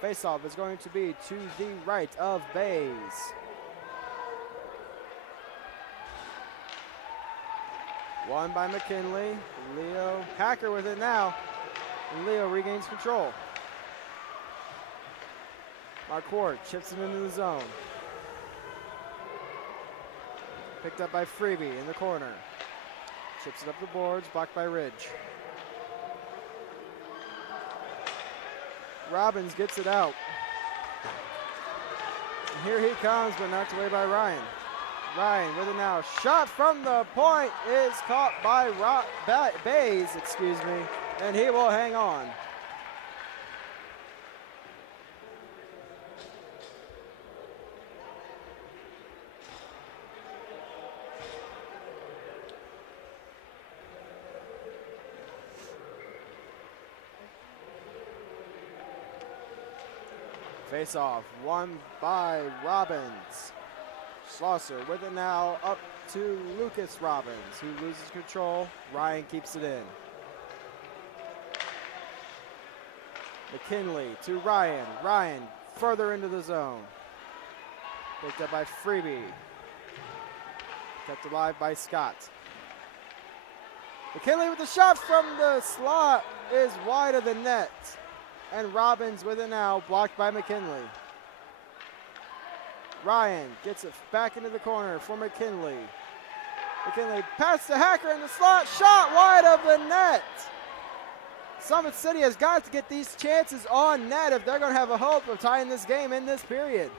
Face-off is going to be to the right of Bays. Won by McKinley. Leo Hacker with it now. And Leo regains control. Marquardt chips it into the zone. Picked up by Freebie in the corner. Chips it up the boards, blocked by Ridge. Robbins gets it out. And here he comes, but knocked away by Ryan. Ryan with it now. Shot from the point is caught by Bays, and he will hang on. Face-off, won by Robbins. Schlosser with it now, up to Lucas Robbins, who loses control. Ryan keeps it in. McKinley to Ryan. Ryan further into the zone. Picked up by Freebie. Kept alive by Scott. McKinley with the shot from the slot is wide of the net. And Robbins with it now, blocked by McKinley. Ryan gets it back into the corner for McKinley. McKinley pass to Hacker in the slot, shot wide of the net. Summit City has got to get these chances on net if they're going to have a hope of tying this game in this period.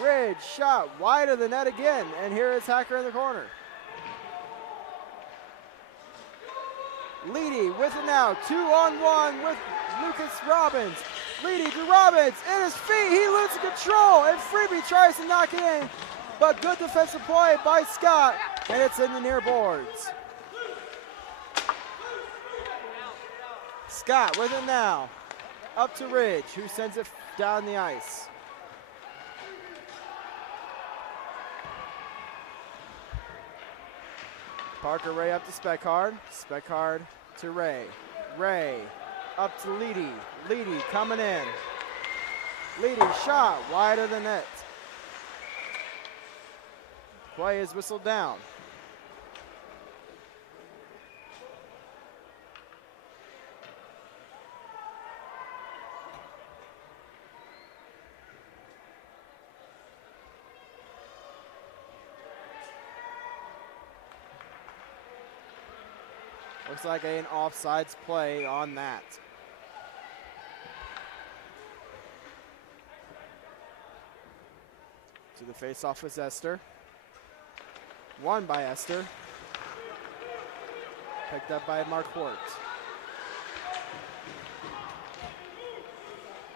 Ridge shot wide of the net again, and here is Hacker in the corner. Leedy with it now, 2-on-1 with Lucas Robbins. Leedy to Robbins, in his feet, he loses control, and Freebie tries to knock it in, but good defensive play by Scott, and it's in the near boards. Scott with it now, up to Ridge, who sends it down the ice. Parker Ray up to Speckard. Speckard to Ray. Ray up to Leedy. Leedy coming in. Leedy shot wide of the net. Play is whistled down. Looks like an offsides play on that. To the face-off is Esther. Won by Esther. Picked up by Mark Hort.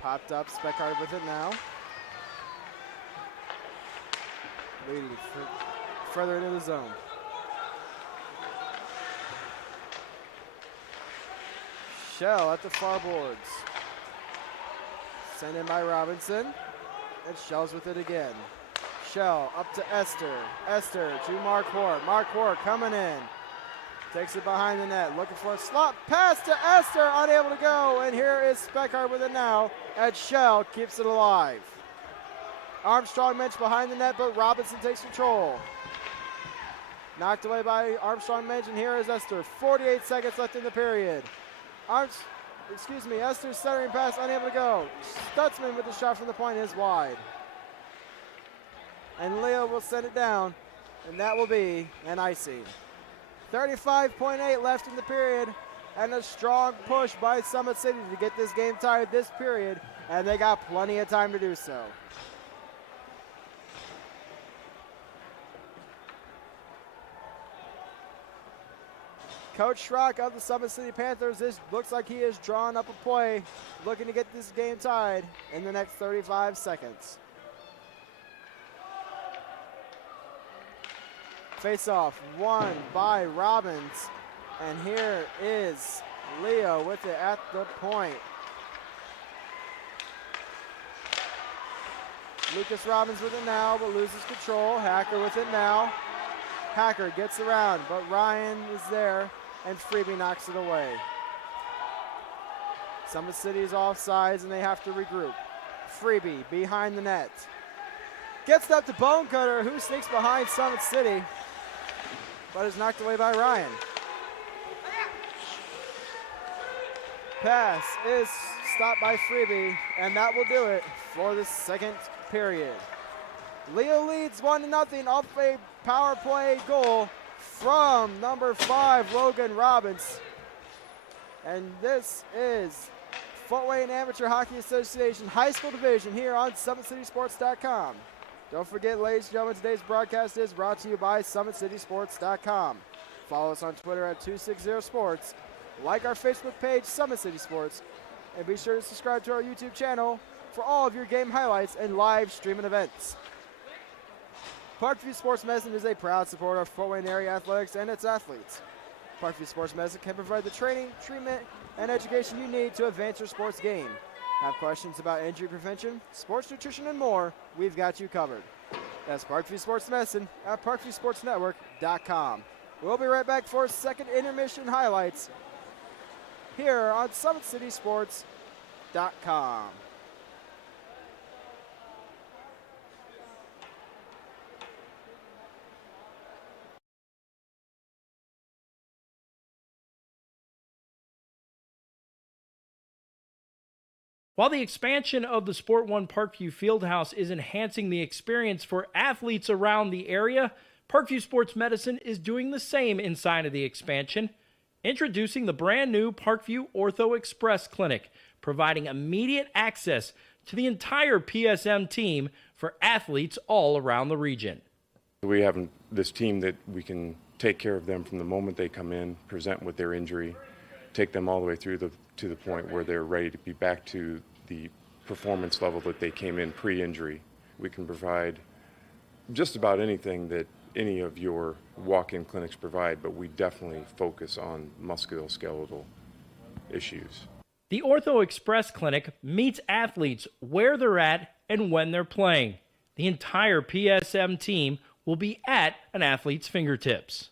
Popped up, Speckard with it now. Leading further into the zone. Shell at the far boards. Sent in by Robinson. And Shell's with it again. Shell up to Esther. Esther to Mark Hort. Mark Hort coming in. Takes it behind the net. Looking for a slot pass to Esther. Unable to go. And here is Speckard with it now. And Shell keeps it alive. Armstrong Mensch behind the net, but Robinson takes control. Knocked away by Armstrong Mensch. And here is Esther. 48 seconds left in the period. Esther's centering pass unable to go. Stutzman with the shot from the point is wide. And Leo will send it down, and that will be an icing. 35.8 left in the period, and a strong push by Summit City to get this game tied this period, and they got plenty of time to do so. Coach Schrock of the Summit City Panthers, this looks like he is drawing up a play, looking to get this game tied in the next 35 seconds. Face-off won by Robbins, and here is Leo with it at the point. Lucas Robbins with it now, but loses control. Hacker with it now. Hacker gets around, but Ryan is there, and Freebie knocks it away. Summit City is offsides, and they have to regroup. Freebie behind the net. Gets up to Bonecutter, who sneaks behind Summit City, but is knocked away by Ryan. Pass is stopped by Freebie, and that will do it for the second period. Leo leads 1-0 off a power play goal from number 5, Logan Robbins. And this is Fort Wayne Amateur Hockey Association High School Division here on SummitCitySports.com. Don't forget, ladies and gentlemen, today's broadcast is brought to you by SummitCitySports.com. Follow us on Twitter at 260sports. Like our Facebook page, Summit City Sports. And be sure to subscribe to our YouTube channel for all of your game highlights and live streaming events. Parkview Sports Medicine is a proud supporter of Fort Wayne area athletics and its athletes. Parkview Sports Medicine can provide the training, treatment, and education you need to advance your sports game. Have questions about injury prevention, sports nutrition, and more? We've got you covered. That's Parkview Sports Medicine at ParkviewSportsNetwork.com. We'll be right back for second intermission highlights here on SummitCitySports.com. While the expansion of the Sport One Parkview Fieldhouse is enhancing the experience for athletes around the area, Parkview Sports Medicine is doing the same inside of the expansion. Introducing the brand new Parkview Ortho Express Clinic, providing immediate access to the entire PSM team for athletes all around the region. We have this team that we can take care of them from the moment they come in, present with their injury, take them all the way through to the point where they're ready to be back to the performance level that they came in pre-injury. We can provide just about anything that any of your walk-in clinics provide, but we definitely focus on musculoskeletal issues. The Ortho Express Clinic meets athletes where they're at and when they're playing. The entire PSM team will be at an athlete's fingertips.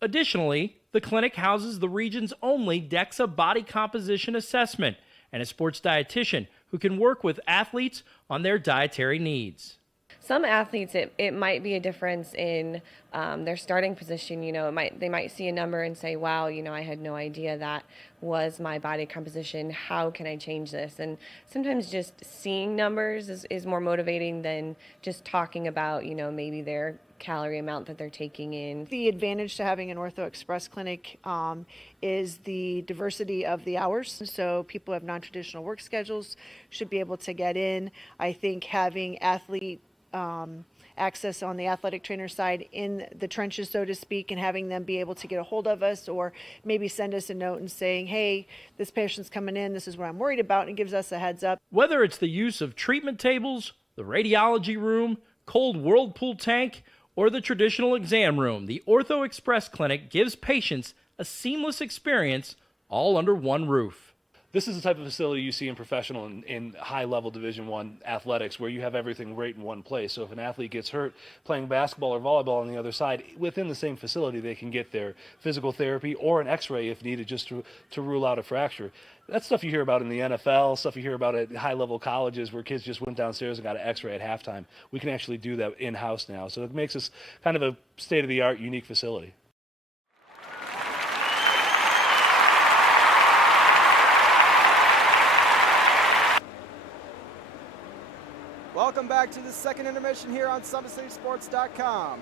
Additionally, the clinic houses the region's only DEXA body composition assessment and a sports dietitian who can work with athletes on their dietary needs. Some athletes, it might be a difference in their starting position. They might see a number and say, wow, I had no idea that was my body composition. How can I change this? And sometimes just seeing numbers is more motivating than just talking about, maybe their calorie amount that they're taking in. The advantage to having an Ortho Express clinic is the diversity of the hours. So people who have non-traditional work schedules should be able to get in. I think having athlete access on the athletic trainer side in the trenches, so to speak, and having them be able to get a hold of us or maybe send us a note and saying, hey, this patient's coming in, this is what I'm worried about, and gives us a heads up. Whether it's the use of treatment tables, the radiology room, cold whirlpool tank, or the traditional exam room, the Ortho Express Clinic gives patients a seamless experience all under one roof. This is the type of facility you see in professional and high-level Division I athletics where you have everything right in one place. So if an athlete gets hurt playing basketball or volleyball on the other side, within the same facility they can get their physical therapy or an x-ray if needed just to rule out a fracture. That's stuff you hear about in the NFL, stuff you hear about at high-level colleges where kids just went downstairs and got an x-ray at halftime. We can actually do that in-house now. So it makes us kind of a state-of-the-art, unique facility. Welcome back to the second intermission here on SummitCitySports.com.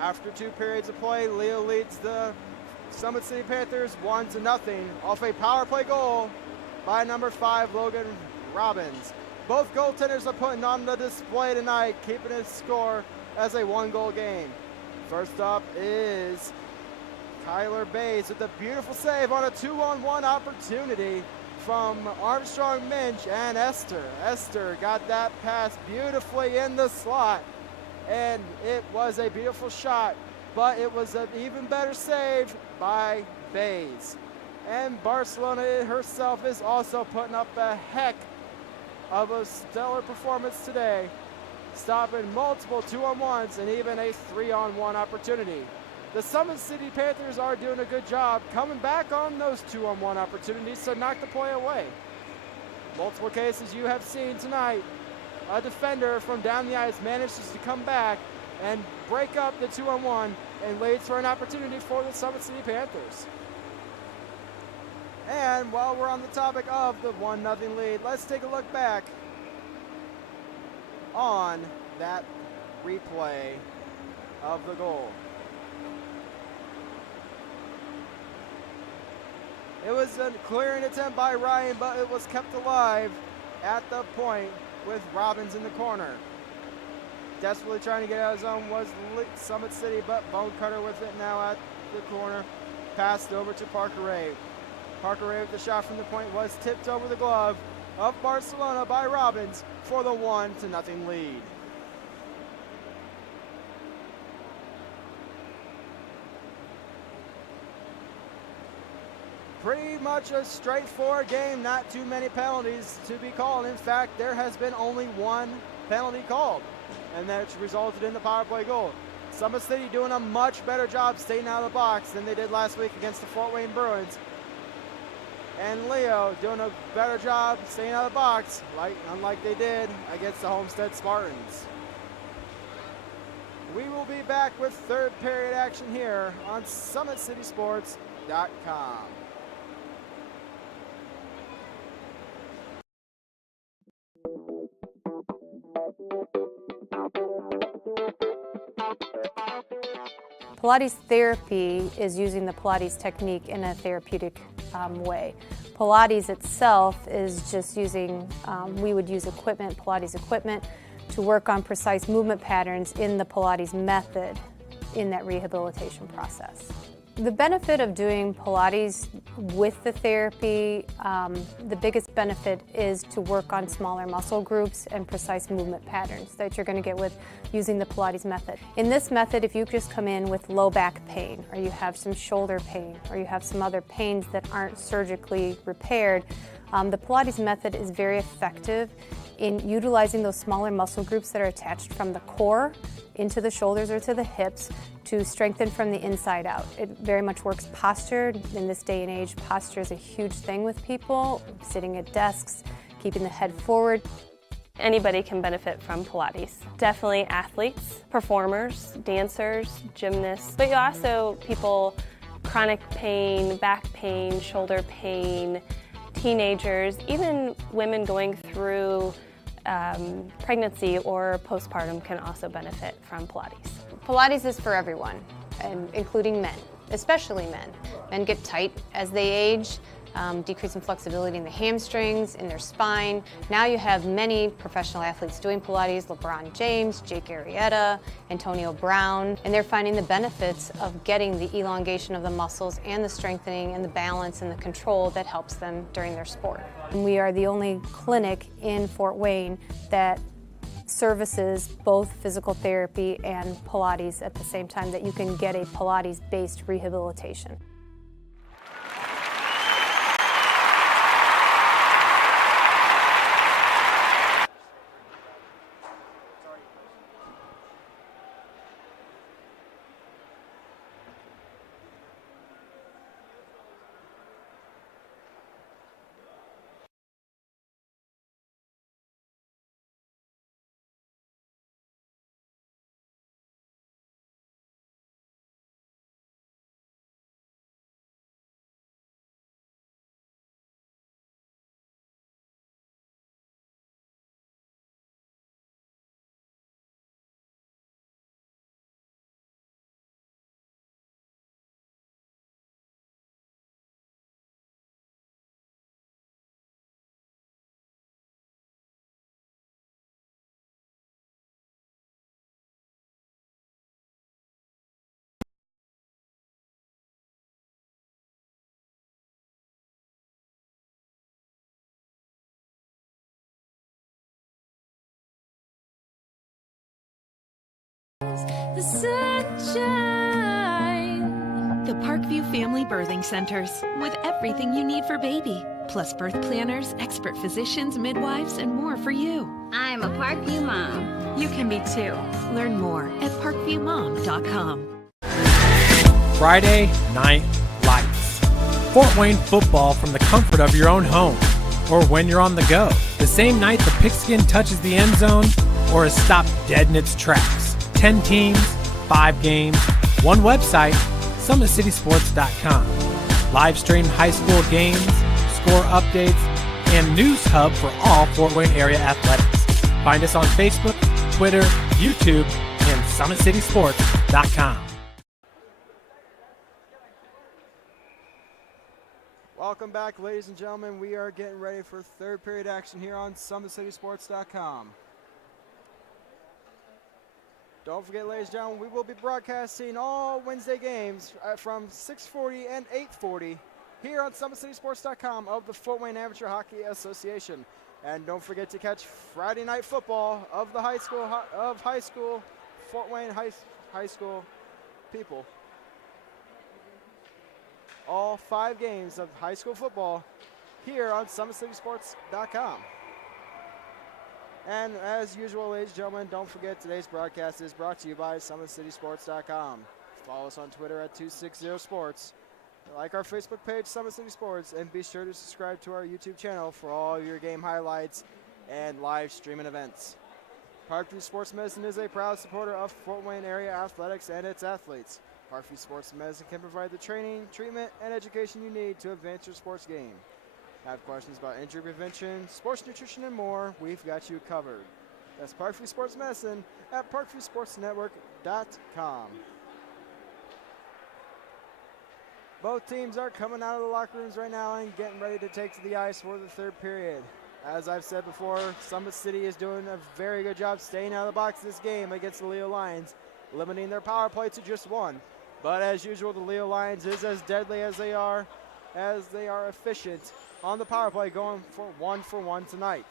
After 2 periods of play, Leo leads the Summit City Panthers 1-0 off a power play goal by number 5, Logan Robbins. Both goaltenders are putting on the display tonight, keeping his score as a 1-goal game. First up is Tyler Bays with a beautiful save on a 2-on-1 opportunity from Armstrong Minch and Esther. Esther got that pass beautifully in the slot, and it was a beautiful shot, but it was an even better save by Bays. And Barcelona herself is also putting up a heck of a stellar performance today, stopping multiple 2-on-1s and even a 3-on-1 opportunity. The Summit City Panthers are doing a good job coming back on those 2-on-1 opportunities to knock the play away. Multiple cases you have seen tonight, a defender from down the ice manages to come back and break up the 2-on-1 and leads for an opportunity for the Summit City Panthers. And while we're on the topic of the 1-0 lead, let's take a look back on that replay of the goal. It was a clearing attempt by Ryan, but it was kept alive at the point with Robbins in the corner. Desperately trying to get out of his zone was Summit City, but Bone Cutter with it now at the corner. Passed over to Parker Ray. Parker Ray with the shot from the point was tipped over the glove of Barcelona by Robbins for the 1-0 lead. Pretty much a straightforward game, not too many penalties to be called. In fact, there has been only 1 penalty called, and that's resulted in the power play goal. Summit City doing a much better job staying out of the box than they did last week against the Fort Wayne Bruins. And Leo doing a better job staying out of the box, unlike they did against the Homestead Spartans. We will be back with third period action here on SummitCitySports.com. Pilates therapy is using the Pilates technique in a therapeutic way. Pilates itself is just using, we would use equipment, Pilates equipment, to work on precise movement patterns in the Pilates method in that rehabilitation process. The benefit of doing Pilates with the therapy, the biggest benefit is to work on smaller muscle groups and precise movement patterns that you're going to get with using the Pilates method. In this method, if you just come in with low back pain, or you have some shoulder pain, or you have some other pains that aren't surgically repaired, the Pilates method is very effective in utilizing those smaller muscle groups that are attached from the core into the shoulders or to the hips to strengthen from the inside out. It very much works posture. In this day and age, posture is a huge thing with people, sitting at desks, keeping the head forward. Anybody can benefit from Pilates. Definitely athletes, performers, dancers, gymnasts, but also people, chronic pain, back pain, shoulder pain, teenagers, even women going through pregnancy or postpartum can also benefit from Pilates. Pilates is for everyone, and including men, especially men. Men get tight as they age, decreasing flexibility in the hamstrings, in their spine. Now you have many professional athletes doing Pilates, LeBron James, Jake Arrieta, Antonio Brown, and they're finding the benefits of getting the elongation of the muscles and the strengthening and the balance and the control that helps them during their sport. And we are the only clinic in Fort Wayne that services both physical therapy and Pilates at the same time, that you can get a Pilates-based rehabilitation. The sunshine. The Parkview Family Birthing Centers, with everything you need for baby, plus birth planners, expert physicians, midwives, and more for you. I'm a Parkview mom. You can be too. Learn more at parkviewmom.com. Friday Night Lights. Fort Wayne football from the comfort of your own home, or when you're on the go. The same night the pigskin touches the end zone, or is stopped dead in its tracks. 10 teams, 5 games, one website, SummitCitySports.com. Live stream high school games, score updates, and news hub for all Fort Wayne area athletics. Find us on Facebook, Twitter, YouTube, and SummitCitySports.com. Welcome back, ladies and gentlemen. We are getting ready for third period action here on SummitCitySports.com. Don't forget, ladies and gentlemen, we will be broadcasting all Wednesday games from 6:40 and 8:40 here on SummitCitySports.com of the Fort Wayne Amateur Hockey Association. And don't forget to catch Friday Night Football of the high school Fort Wayne high school people. All 5 games of high school football here on SummitCitySports.com. And as usual, ladies and gentlemen, don't forget today's broadcast is brought to you by SummitCitySports.com. Follow us on Twitter at 260sports. Like our Facebook page, Summit City Sports, and be sure to subscribe to our YouTube channel for all your game highlights and live streaming events. Parkview Sports Medicine is a proud supporter of Fort Wayne area athletics and its athletes. Parkview Sports Medicine can provide the training, treatment, and education you need to advance your sports game. Have questions about injury prevention, sports nutrition, and more, we've got you covered. That's Parkview Sports Medicine at parkviewsportsnetwork.com. Both teams are coming out of the locker rooms right now and getting ready to take to the ice for the third period. As I've said before, Summit City is doing a very good job staying out of the box this game against the Leo Lions, limiting their power play to just one. But as usual, the Leo Lions is as deadly as they are efficient on the power play, going for one tonight.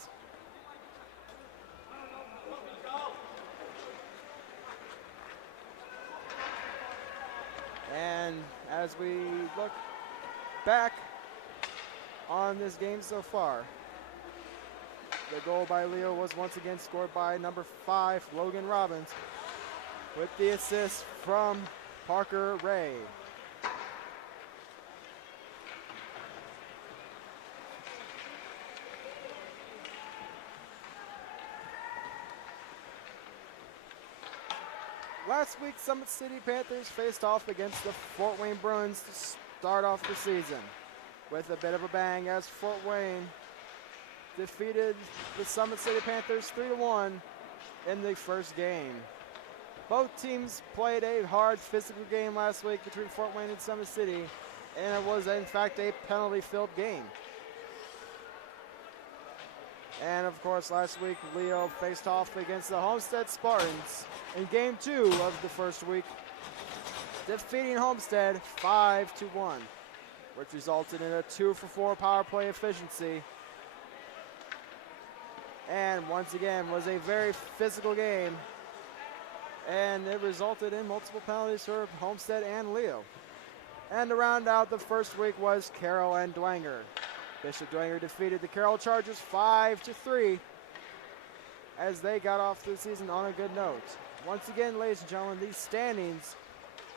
And as we look back on this game so far, the goal by Leo was once again scored by number 5, Logan Robbins, with the assist from Parker Ray. Last week, Summit City Panthers faced off against the Fort Wayne Bruins to start off the season with a bit of a bang, as Fort Wayne defeated the Summit City Panthers 3-1 in the first game. Both teams played a hard physical game last week between Fort Wayne and Summit City, and it was in fact a penalty-filled game. And of course, last week, Leo faced off against the Homestead Spartans in game 2 of the first week, defeating Homestead 5-1, which resulted in a 2-for-4 power play efficiency. And once again, was a very physical game, and it resulted in multiple penalties for Homestead and Leo. And to round out the first week was Carroll and Dwenger. Bishop Dwenger defeated the Carroll Chargers 5-3 as they got off the season on a good note. Once again, ladies and gentlemen, the standings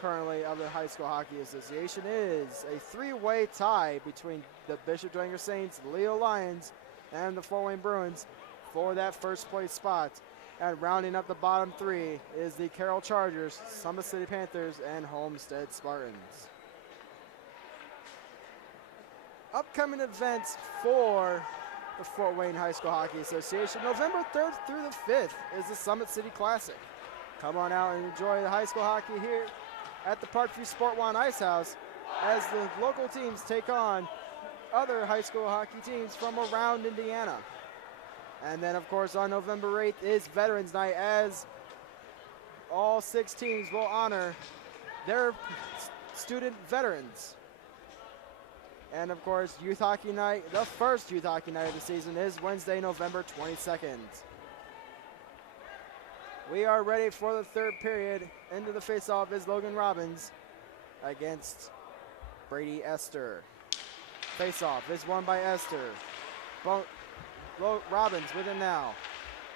currently of the High School Hockey Association is a 3-way tie between the Bishop Dwenger Saints, Leo Lions, and the Fort Wayne Bruins for that first place spot. And rounding up the bottom 3 is the Carroll Chargers, Summit City Panthers, and Homestead Spartans. Upcoming events for the Fort Wayne High School Hockey Association, November 3rd through the 5th is the Summit City Classic. Come on out and enjoy the high school hockey here at the Parkview Sport One Ice House as the local teams take on other high school hockey teams from around Indiana. And then, of course, on November 8th is Veterans Night, as all 6 teams will honor their student veterans. And of course, Youth Hockey Night, the first Youth Hockey Night of the season, is Wednesday, November 22nd. We are ready for the third period. Into the faceoff is Logan Robbins against Brady Esther. Faceoff is won by Esther. Robbins with it now.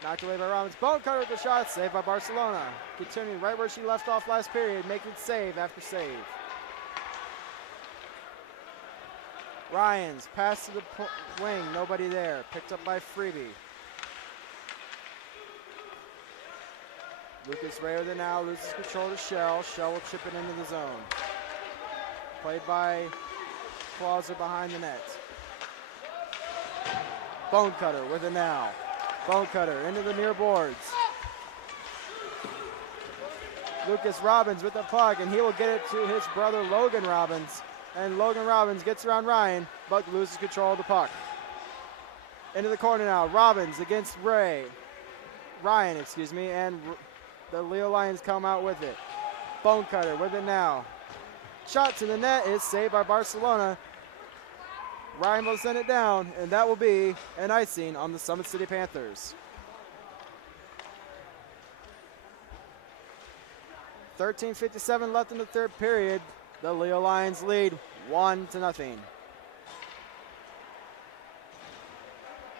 Knocked away by Robbins. Bone cutter with the shot, saved by Barcelona. Continuing right where she left off last period, making save after save. Ryans, pass to the wing, nobody there. Picked up by Freebie. Lucas Ray with it now, loses control to Shell. Shell will chip it into the zone. Played by Clauser behind the net. Bone Cutter with it now. Bone Cutter into the near boards. Lucas Robbins with the puck, and he will get it to his brother Logan Robbins. And Logan Robbins gets around Ryan, but loses control of the puck. Into the corner now. Robbins against Ryan, and the Leo Lions come out with it. Bone Cutter with it now. Shot to the net is saved by Barcelona. Ryan will send it down, and that will be an icing on the Summit City Panthers. 13:57 left in the third period. The Leo Lions lead 1-0.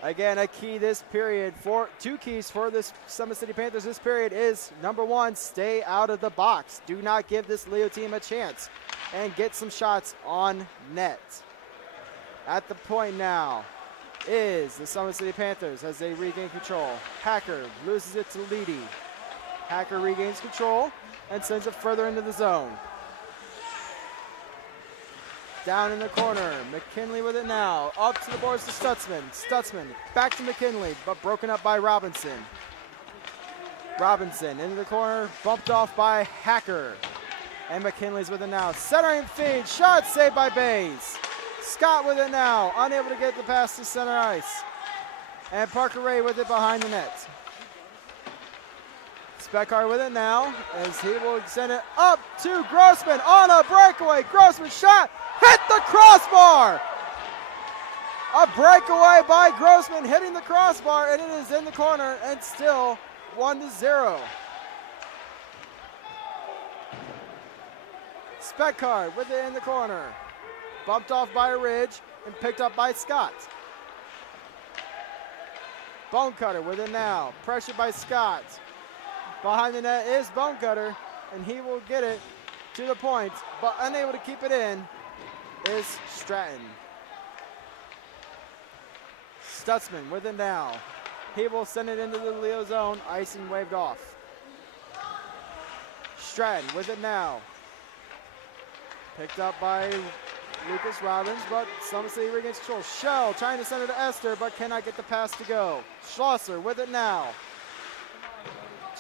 Again, a key this period, for 2 keys for this Summit City Panthers this period is, number 1, stay out of the box. Do not give this Leo team a chance and get some shots on net. At the point now is the Summit City Panthers as they regain control. Hacker loses it to Leedy. Hacker regains control and sends it further into the zone. Down in the corner, McKinley with it now. Up to the boards to Stutzman. Stutzman back to McKinley, but broken up by Robinson. Robinson into the corner, bumped off by Hacker. And McKinley's with it now. Centering feed, shot saved by Bays. Scott with it now, unable to get the pass to center ice. And Parker Ray with it behind the net. Speckar with it now as he will send it up to Grossman on a breakaway. Grossman shot, hit the crossbar. A breakaway by Grossman hitting the crossbar, and it is in the corner and still 1-0. Speckar with it in the corner. Bumped off by Ridge and picked up by Scott. Bonecutter with it now. Pressured by Scott. Behind the net is Bonecutter, and he will get it to the point, but unable to keep it in is Stratton. Stutzman with it now. He will send it into the Leo zone. Icing waved off. Stratton with it now. Picked up by Lucas Robbins, but Summit City regains control. Shell trying to send it to Esther, but cannot get the pass to go. Schlosser with it now.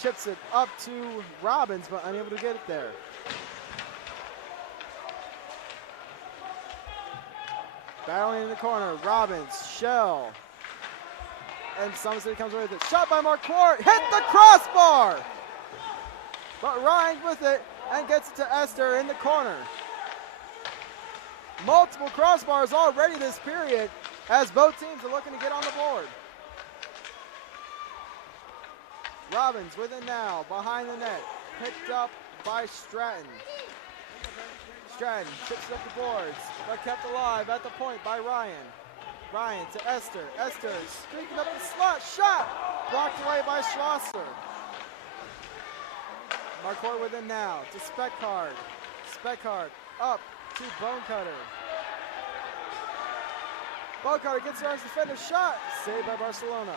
Chips it up to Robbins, but unable to get it there. Battling in the corner, Robbins, Shell. And Summit City comes away with it. Shot by Marquardt, hit the crossbar! But Ryan with it and gets it to Esther in the corner. Multiple crossbars already this period as both teams are looking to get on the board. Robbins with it now, behind the net. Picked up by Stratton. Stratton chips up the boards, but kept alive at the point by Ryan. Ryan to Esther. Esther streaking up the slot. Shot! Blocked away by Schlosser. Marquardt with it now to Speckard. Speckard up to Bonecutter. Bonecutter gets around his defender. Shot! Saved by Barcelona.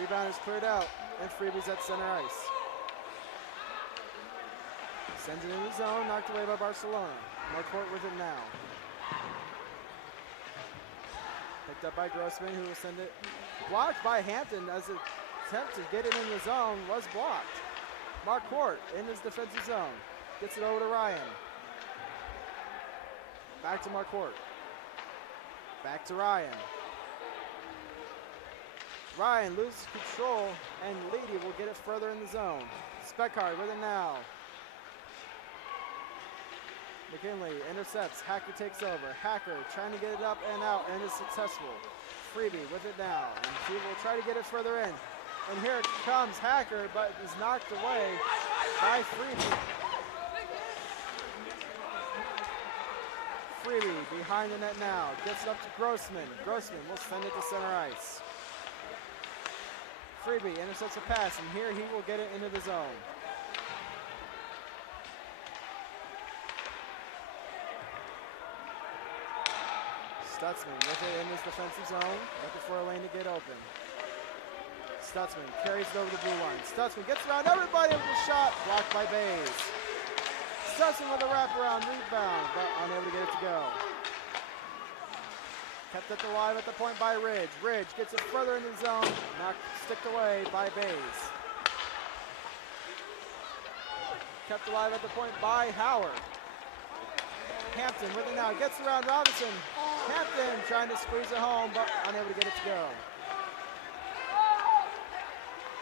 Rebound is cleared out, and Freeby's at center ice. Sends it in the zone, knocked away by Barcelona. Marquardt with it now. Picked up by Grossman, who will send it. Blocked by Hampton as an attempt to get it in the zone was blocked. Marquardt in his defensive zone. Gets it over to Ryan. Back to Marquardt. Back to Ryan. Ryan loses control, and Leedy will get it further in the zone. Speckard with it now. McKinley intercepts. Hacker takes over. Hacker trying to get it up and out, and is successful. Freebie with it now, and he will try to get it further in. And here it comes Hacker, but is knocked away by Freebie. Freebie behind the net now. Gets it up to Grossman. Grossman will send it to center ice. Freebie intercepts a pass, and here he will get it into the zone. Stutzman with it in his defensive zone, looking for a lane to get open. Stutzman carries it over the blue line. Stutzman gets around everybody with a shot, blocked by Bays. Stutzman with a wraparound rebound, but unable to get it to go. Kept it alive at the point by Ridge. Ridge gets it further in the zone, sticked away by Bays. Kept alive at the point by Howard. Hampton with it now, gets around Robinson. Hampton trying to squeeze it home, but unable to get it to go.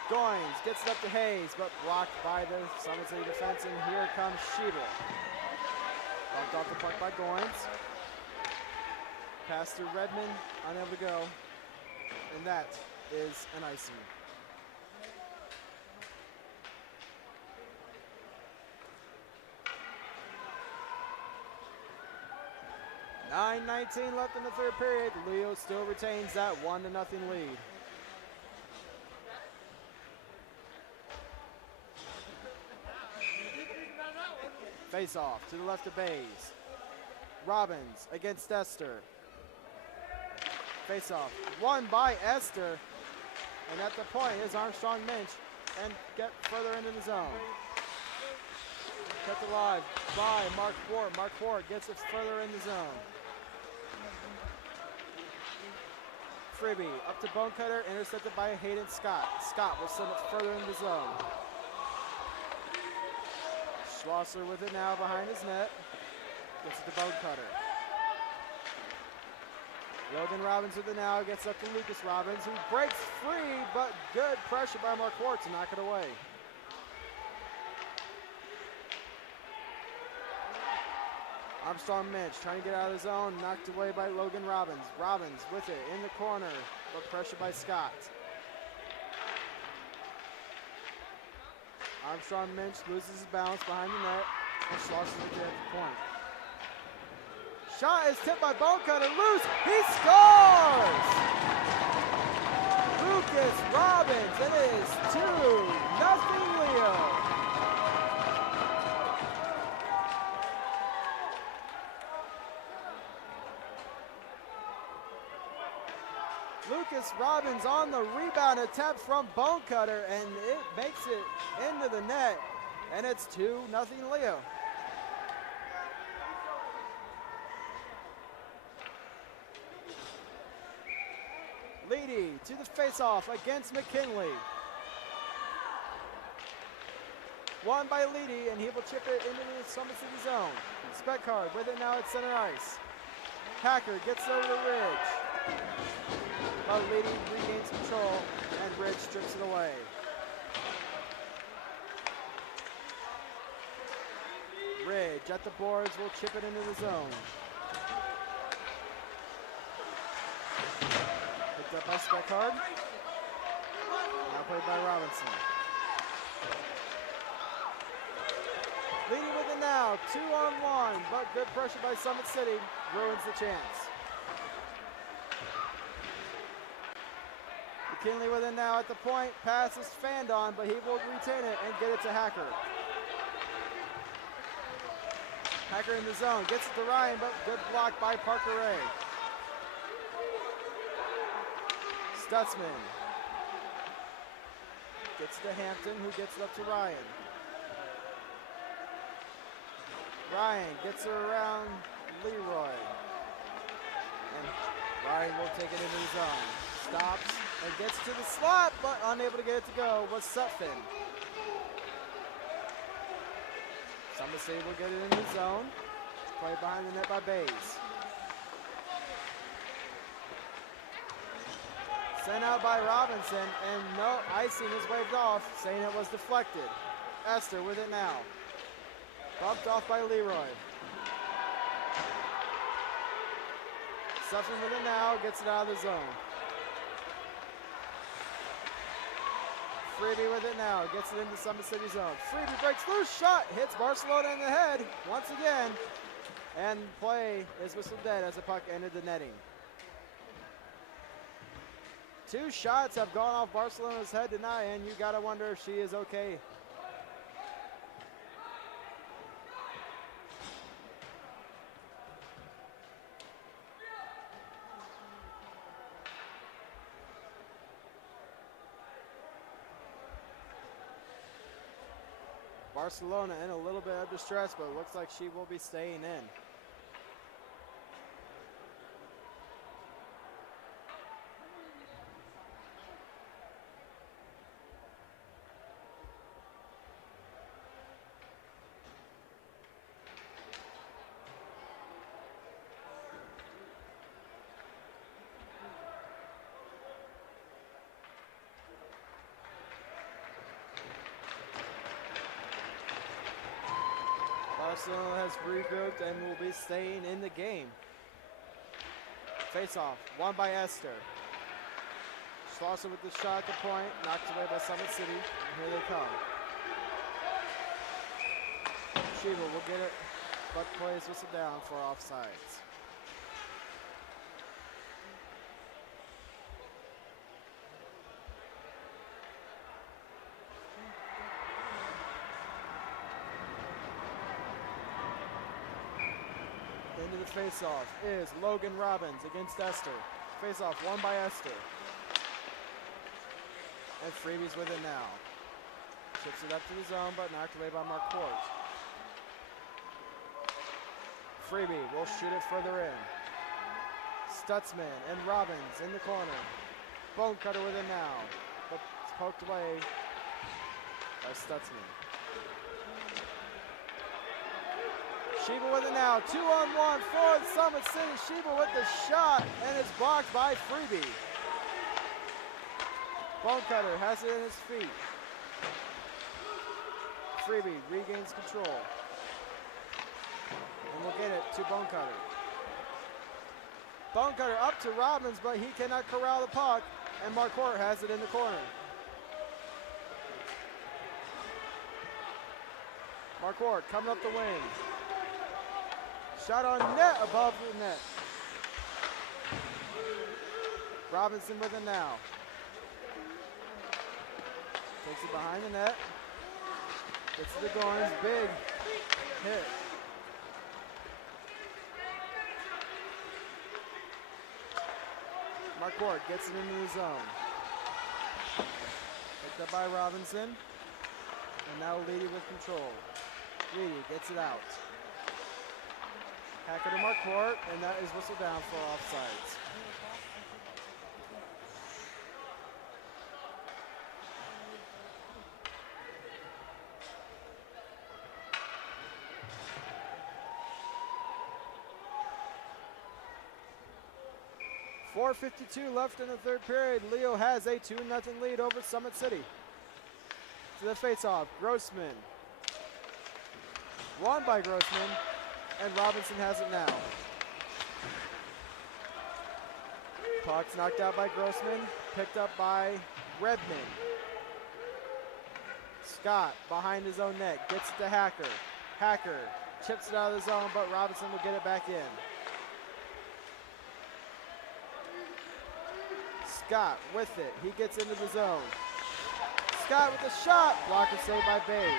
Goins gets it up to Hayes, but blocked by the Summit City defense, and here comes Schiebel. Bumped off the puck by Goins. Pass to Redmond, unable to go, and that is an icing. .19 left in the third period. Leo still retains that 1-0 lead. Face off to the left of Bays. Robbins against Esther. Face off won by Esther. And at the point is Armstrong Minch and get further into the zone. Kept alive by Mark Ward. Mark Ward gets it further in the zone. Freebie up to Bonecutter, intercepted by Hayden Scott. Scott will send it further in the zone. Schlosser with it now behind his net. Gets it to Bonecutter. Logan Robbins with it now, gets up to Lucas Robbins, who breaks free, but good pressure by Mark Ward to knock it away. Armstrong Minch trying to get out of the zone, knocked away by Logan Robbins. Robbins with it in the corner, but pressured by Scott. Armstrong Minch loses his balance behind the net, and Schlosser with it at the point. Shot is tipped by Bonecutter, loose, he scores! Lucas Robbins, it is 2-0 Leo. Lucas Robbins on the rebound attempt from Bonecutter, and it makes it into the net, and it's 2-0 Leo. Leedy to the faceoff against McKinley. Won by Leedy, and he will chip it into the Summit City zone. Speckard with it now at center ice. Hacker gets over to Ridge. But Leedy regains control, and Ridge strips it away. Ridge at the boards will chip it into the zone. Picked up by Speckard. Now played by Robinson. Leading with it now, 2-on-1, but good pressure by Summit City ruins the chance. McKinley with it now at the point, pass is fanned on, but he will retain it and get it to Hacker. Hacker in the zone, gets it to Ryan, but good block by Parker Ray. Stutzman gets to Hampton, who gets it up to Ryan. Ryan gets it around Leroy. And Ryan will take it into the zone. Stops and gets to the slot, but unable to get it to go was Sutphin. Summit City will get it in the zone. Played behind the net by Bays. Sent out by Robinson, and no icing is waved off, saying it was deflected. Esther with it now. Bumped off by Leroy. Sutphin with it now, gets it out of the zone. Freebie with it now, gets it into Summit City zone. Freebie breaks loose, shot, hits Barcelona in the head once again, and play is whistled dead as the puck entered the netting. 2 shots have gone off Barcelona's head tonight, and you gotta wonder if she is okay. Barcelona in a little bit of distress, but it looks like she will be staying in. Barcelona has regrouped and will be staying in the game. Face off, won by Esther. Schlosser with the shot at the point, knocked away by Summit City. And here they come. Shiva will get it, but plays whistle down for offsides. Into the face-off is Logan Robbins against Esther. Face-off won by Esther. And Freebie's with it now. Chips it up to the zone, but knocked away by Mark Quartz. Freebie will shoot it further in. Stutzman and Robbins in the corner. Bone cutter with it now, but it's poked away by Stutzman. Sheba with it now, 2-on-1 for Summit City. Sheba with the shot, and it's blocked by Freebie. Bone cutter has it in his feet. Freebie regains control. And we'll get it to Bone cutter. Bone cutter up to Robbins, but he cannot corral the puck, and Marquardt has it in the corner. Marquardt coming up the wing. Shot on net, above the net. Robinson with it now. Takes it behind the net. Gets to the Gorns, big hit. Marquardt gets it into the zone. Picked up by Robinson. And now Leedy with control. Leedy gets it out. Hacker to Marquardt, and that is whistled down for offsides. .452 left in the third period. Leo has a 2-0 lead over Summit City. To the faceoff, Grossman. Won by Grossman, and Robinson has it now. Puck's knocked out by Grossman, picked up by Redman. Scott behind his own net, gets it to Hacker. Hacker chips it out of the zone, but Robinson will get it back in. Scott with it, he gets into the zone. Scott with the shot, blocker saved by Bays.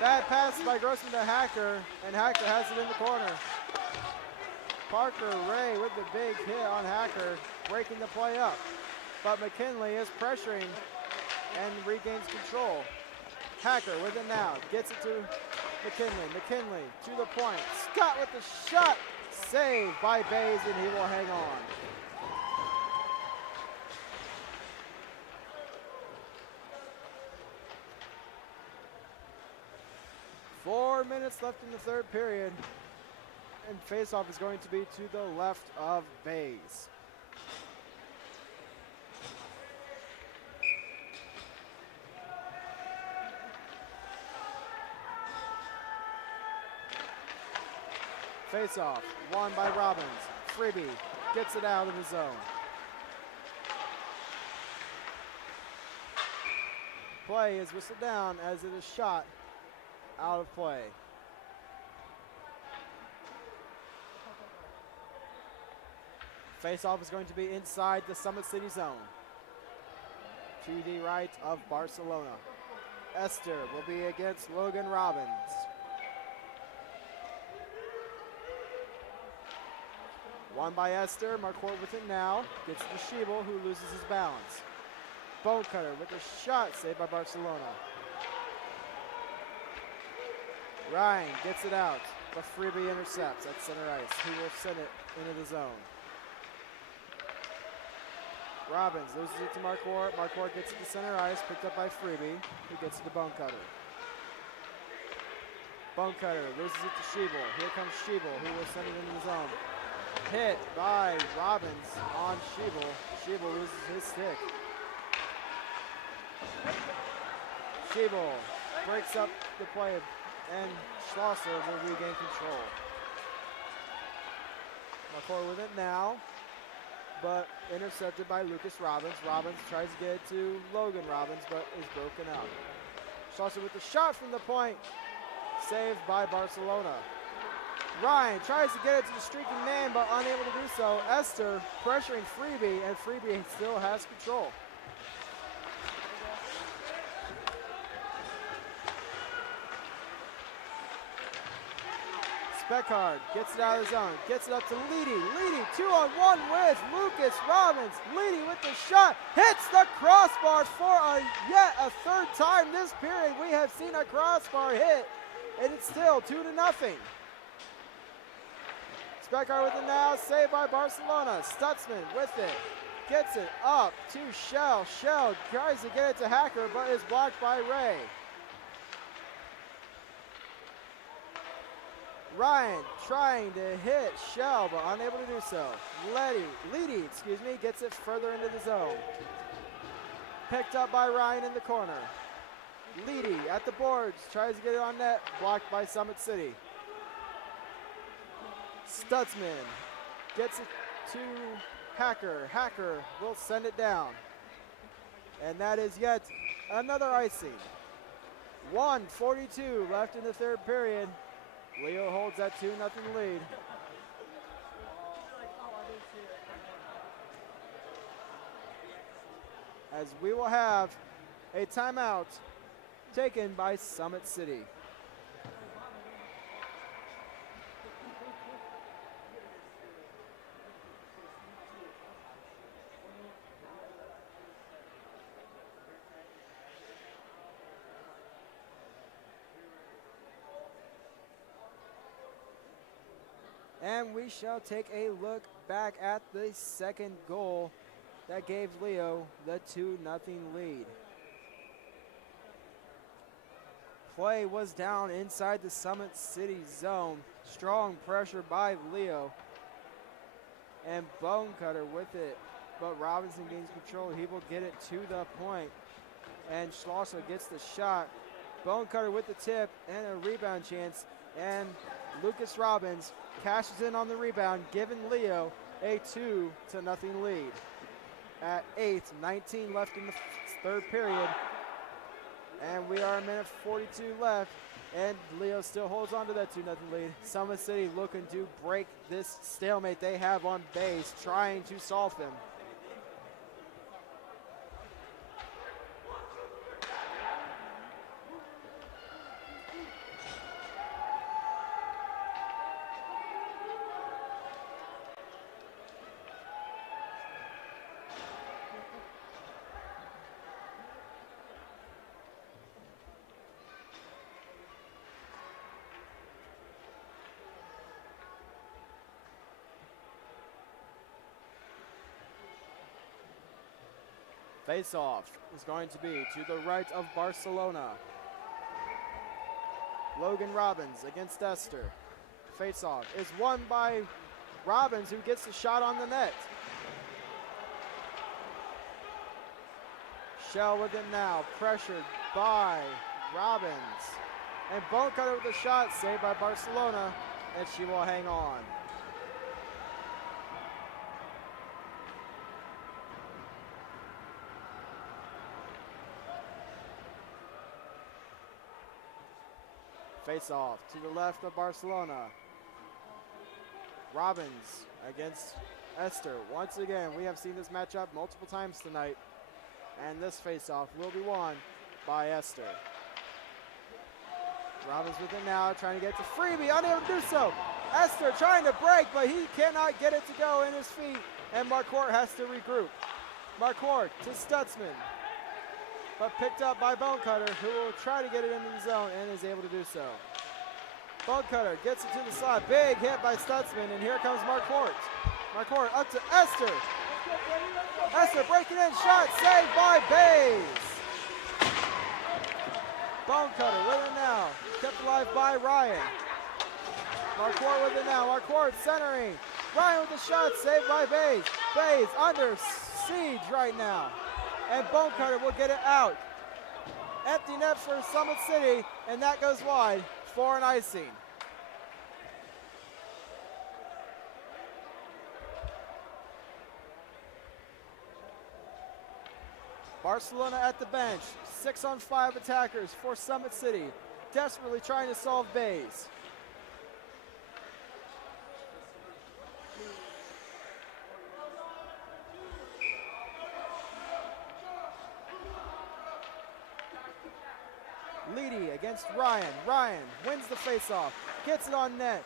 Bad pass by Grossman to Hacker, and Hacker has it in the corner. Parker Ray with the big hit on Hacker, breaking the play up. But McKinley is pressuring and regains control. Hacker with it now, gets it to McKinley. McKinley to the point. Scott with the shot, saved by Bays, and he will hang on. Four minutes left in the third period, and faceoff is going to be to the left of Bays. Faceoff, won by Robbins. Freebie gets it out of the zone. Play is whistled down as it is shot out of play. Face-off is going to be inside the Summit City zone. To the right of Barcelona. Esther will be against Logan Robbins. Won by Esther. Marquardt with it now. Gets to Schiebel, who loses his balance. Bone cutter with a shot saved by Barcelona. Ryan gets it out, but Freebie intercepts at center ice. He will send it into the zone. Robbins loses it to Marquardt. Marquardt gets it to center ice, picked up by Freebie, who gets it to Bone cutter. Bone cutter loses it to Schiebel. Here comes Schiebel, who will send it into the zone. Hit by Robbins on Schiebel. Schiebel loses his stick. Schiebel breaks up the play, and Schlosser will regain control. Marquardt with it now, but intercepted by Lucas Robbins. Robbins tries to get it to Logan Robbins, but is broken out. Schlosser with the shot from the point, saved by Barcelona. Ryan tries to get it to the streaking man, but unable to do so. Esther pressuring Freebie, and Freebie still has control. Speckard gets it out of the zone, gets it up to Leedy. Leedy 2-on-1 with Lucas Robbins. Leedy with the shot, hits the crossbar for yet a third time this period. We have seen a crossbar hit, and it's still 2-0. Speckar with it now, saved by Barcelona. Stutzman with it, gets it up to Shell. Shell tries to get it to Hacker, but is blocked by Ray. Ryan trying to hit Shell, but unable to do so. Leedy, gets it further into the zone. Picked up by Ryan in the corner. Leedy at the boards, tries to get it on net, blocked by Summit City. Stutzman gets it to Hacker. Hacker will send it down. And that is yet another icing. 1:42 left in the third period. Leo holds that 2-0 lead. As we will have a timeout taken by Summit City. And we shall take a look back at the second goal that gave Leo the 2-0 lead. Play was down inside the Summit City zone. Strong pressure by Leo. And Bonecutter with it. But Robinson gains control. He will get it to the point. And Schlosser gets the shot. Bonecutter with the tip and a rebound chance. And Lucas Robbins cashes in on the rebound, giving Leo a 2-0 lead. At 8:19 left in the third period. And we are a minute 42 left. And Leo still holds on to that 2-0 lead. Summit City looking to break this stalemate they have on base, trying to solve them. Face-off is going to be to the right of Barcelona. Logan Robbins against Esther. Face-off is won by Robbins, who gets the shot on the net. Shell with it now, pressured by Robbins. And Bonecutter with the shot, saved by Barcelona, and she will hang on. Face off to the left of Barcelona. Robbins against Esther. Once again, we have seen this matchup multiple times tonight. And this face-off will be won by Esther. Robbins with it now, trying to get to Freebie, unable to do so. Esther trying to break, but he cannot get it to go in his feet. And Marquardt has to regroup. Marquardt to Stutzman. But picked up by Bonecutter, who will try to get it into the zone and is able to do so. Bonecutter gets it to the side. Big hit by Stutzman, and here comes Marquardt. Marquardt up to Esther. Esther breaking in, shot saved by Bays. Bonecutter with it now. Kept alive by Ryan. Marquardt with it now. Marquardt centering. Ryan with the shot, saved by Bays. Bays under siege right now. And Bonecutter will get it out. Empty net for Summit City, and that goes wide for an icing. Barcelona at the bench. 6-on-5 attackers for Summit City. Desperately trying to solve Bays. Leedy against Ryan. Ryan wins the faceoff, gets it on net,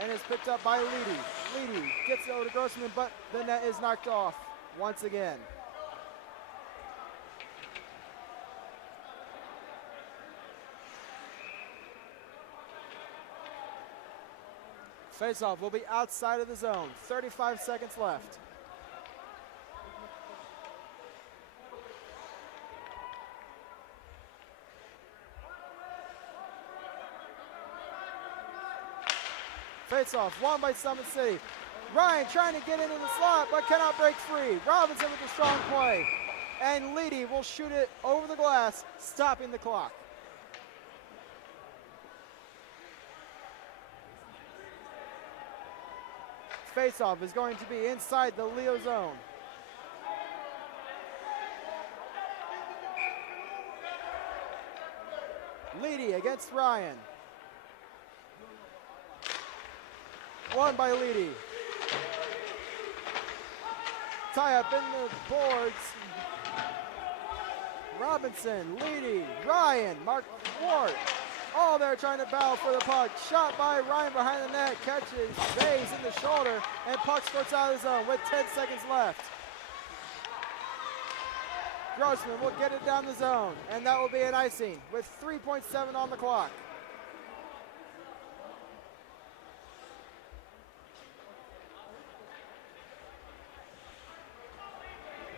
and is picked up by Leedy. Leedy gets it over to Grossman, but the net is knocked off once again. Face-off will be outside of the zone. 35 seconds left. Face-off won by Summit City. Ryan trying to get into the slot but cannot break free. Robinson with a strong play. And Leedy will shoot it over the glass, stopping the clock. Face-off is going to be inside the Leo zone. Leedy against Ryan. Won by Leedy. Tie up in the boards. Robinson, Leedy, Ryan, Mark Ward. All there trying to battle for the puck. Shot by Ryan behind the net. Catches Bays in the shoulder. And puck squirts out of the zone with 10 seconds left. Grossman will get it down the zone. And that will be an icing with 3.7 on the clock.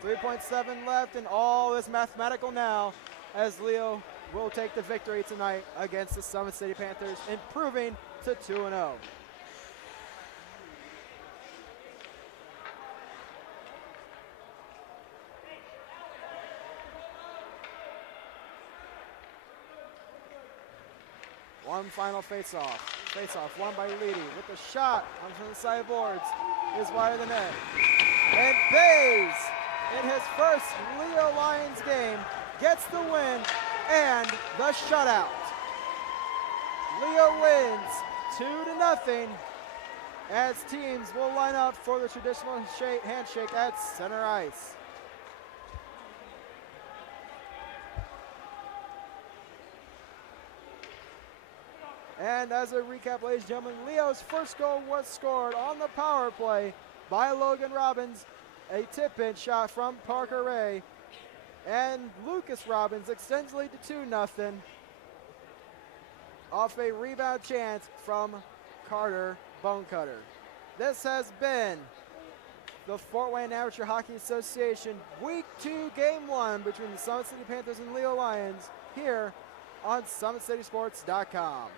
.7 left, and all is mathematical now as Leo will take the victory tonight against the Summit City Panthers, improving to 2-0. One final face-off. Face-off won by Leedy with the shot on the side boards is wide of the net. And Bays, in his first Leo Lions game, gets the win and the shutout. Leo wins 2-0 as teams will line up for the traditional handshake at center ice. And as a recap, ladies and gentlemen, Leo's first goal was scored on the power play by Logan Robbins. A tip-in shot from Parker Ray. And Lucas Robbins extends the lead to 2-0 off a rebound chance from Carter Bonecutter. This has been the Fort Wayne Amateur Hockey Association Week 2 Game 1 between the Summit City Panthers and Leo Lions here on SummitCitySports.com.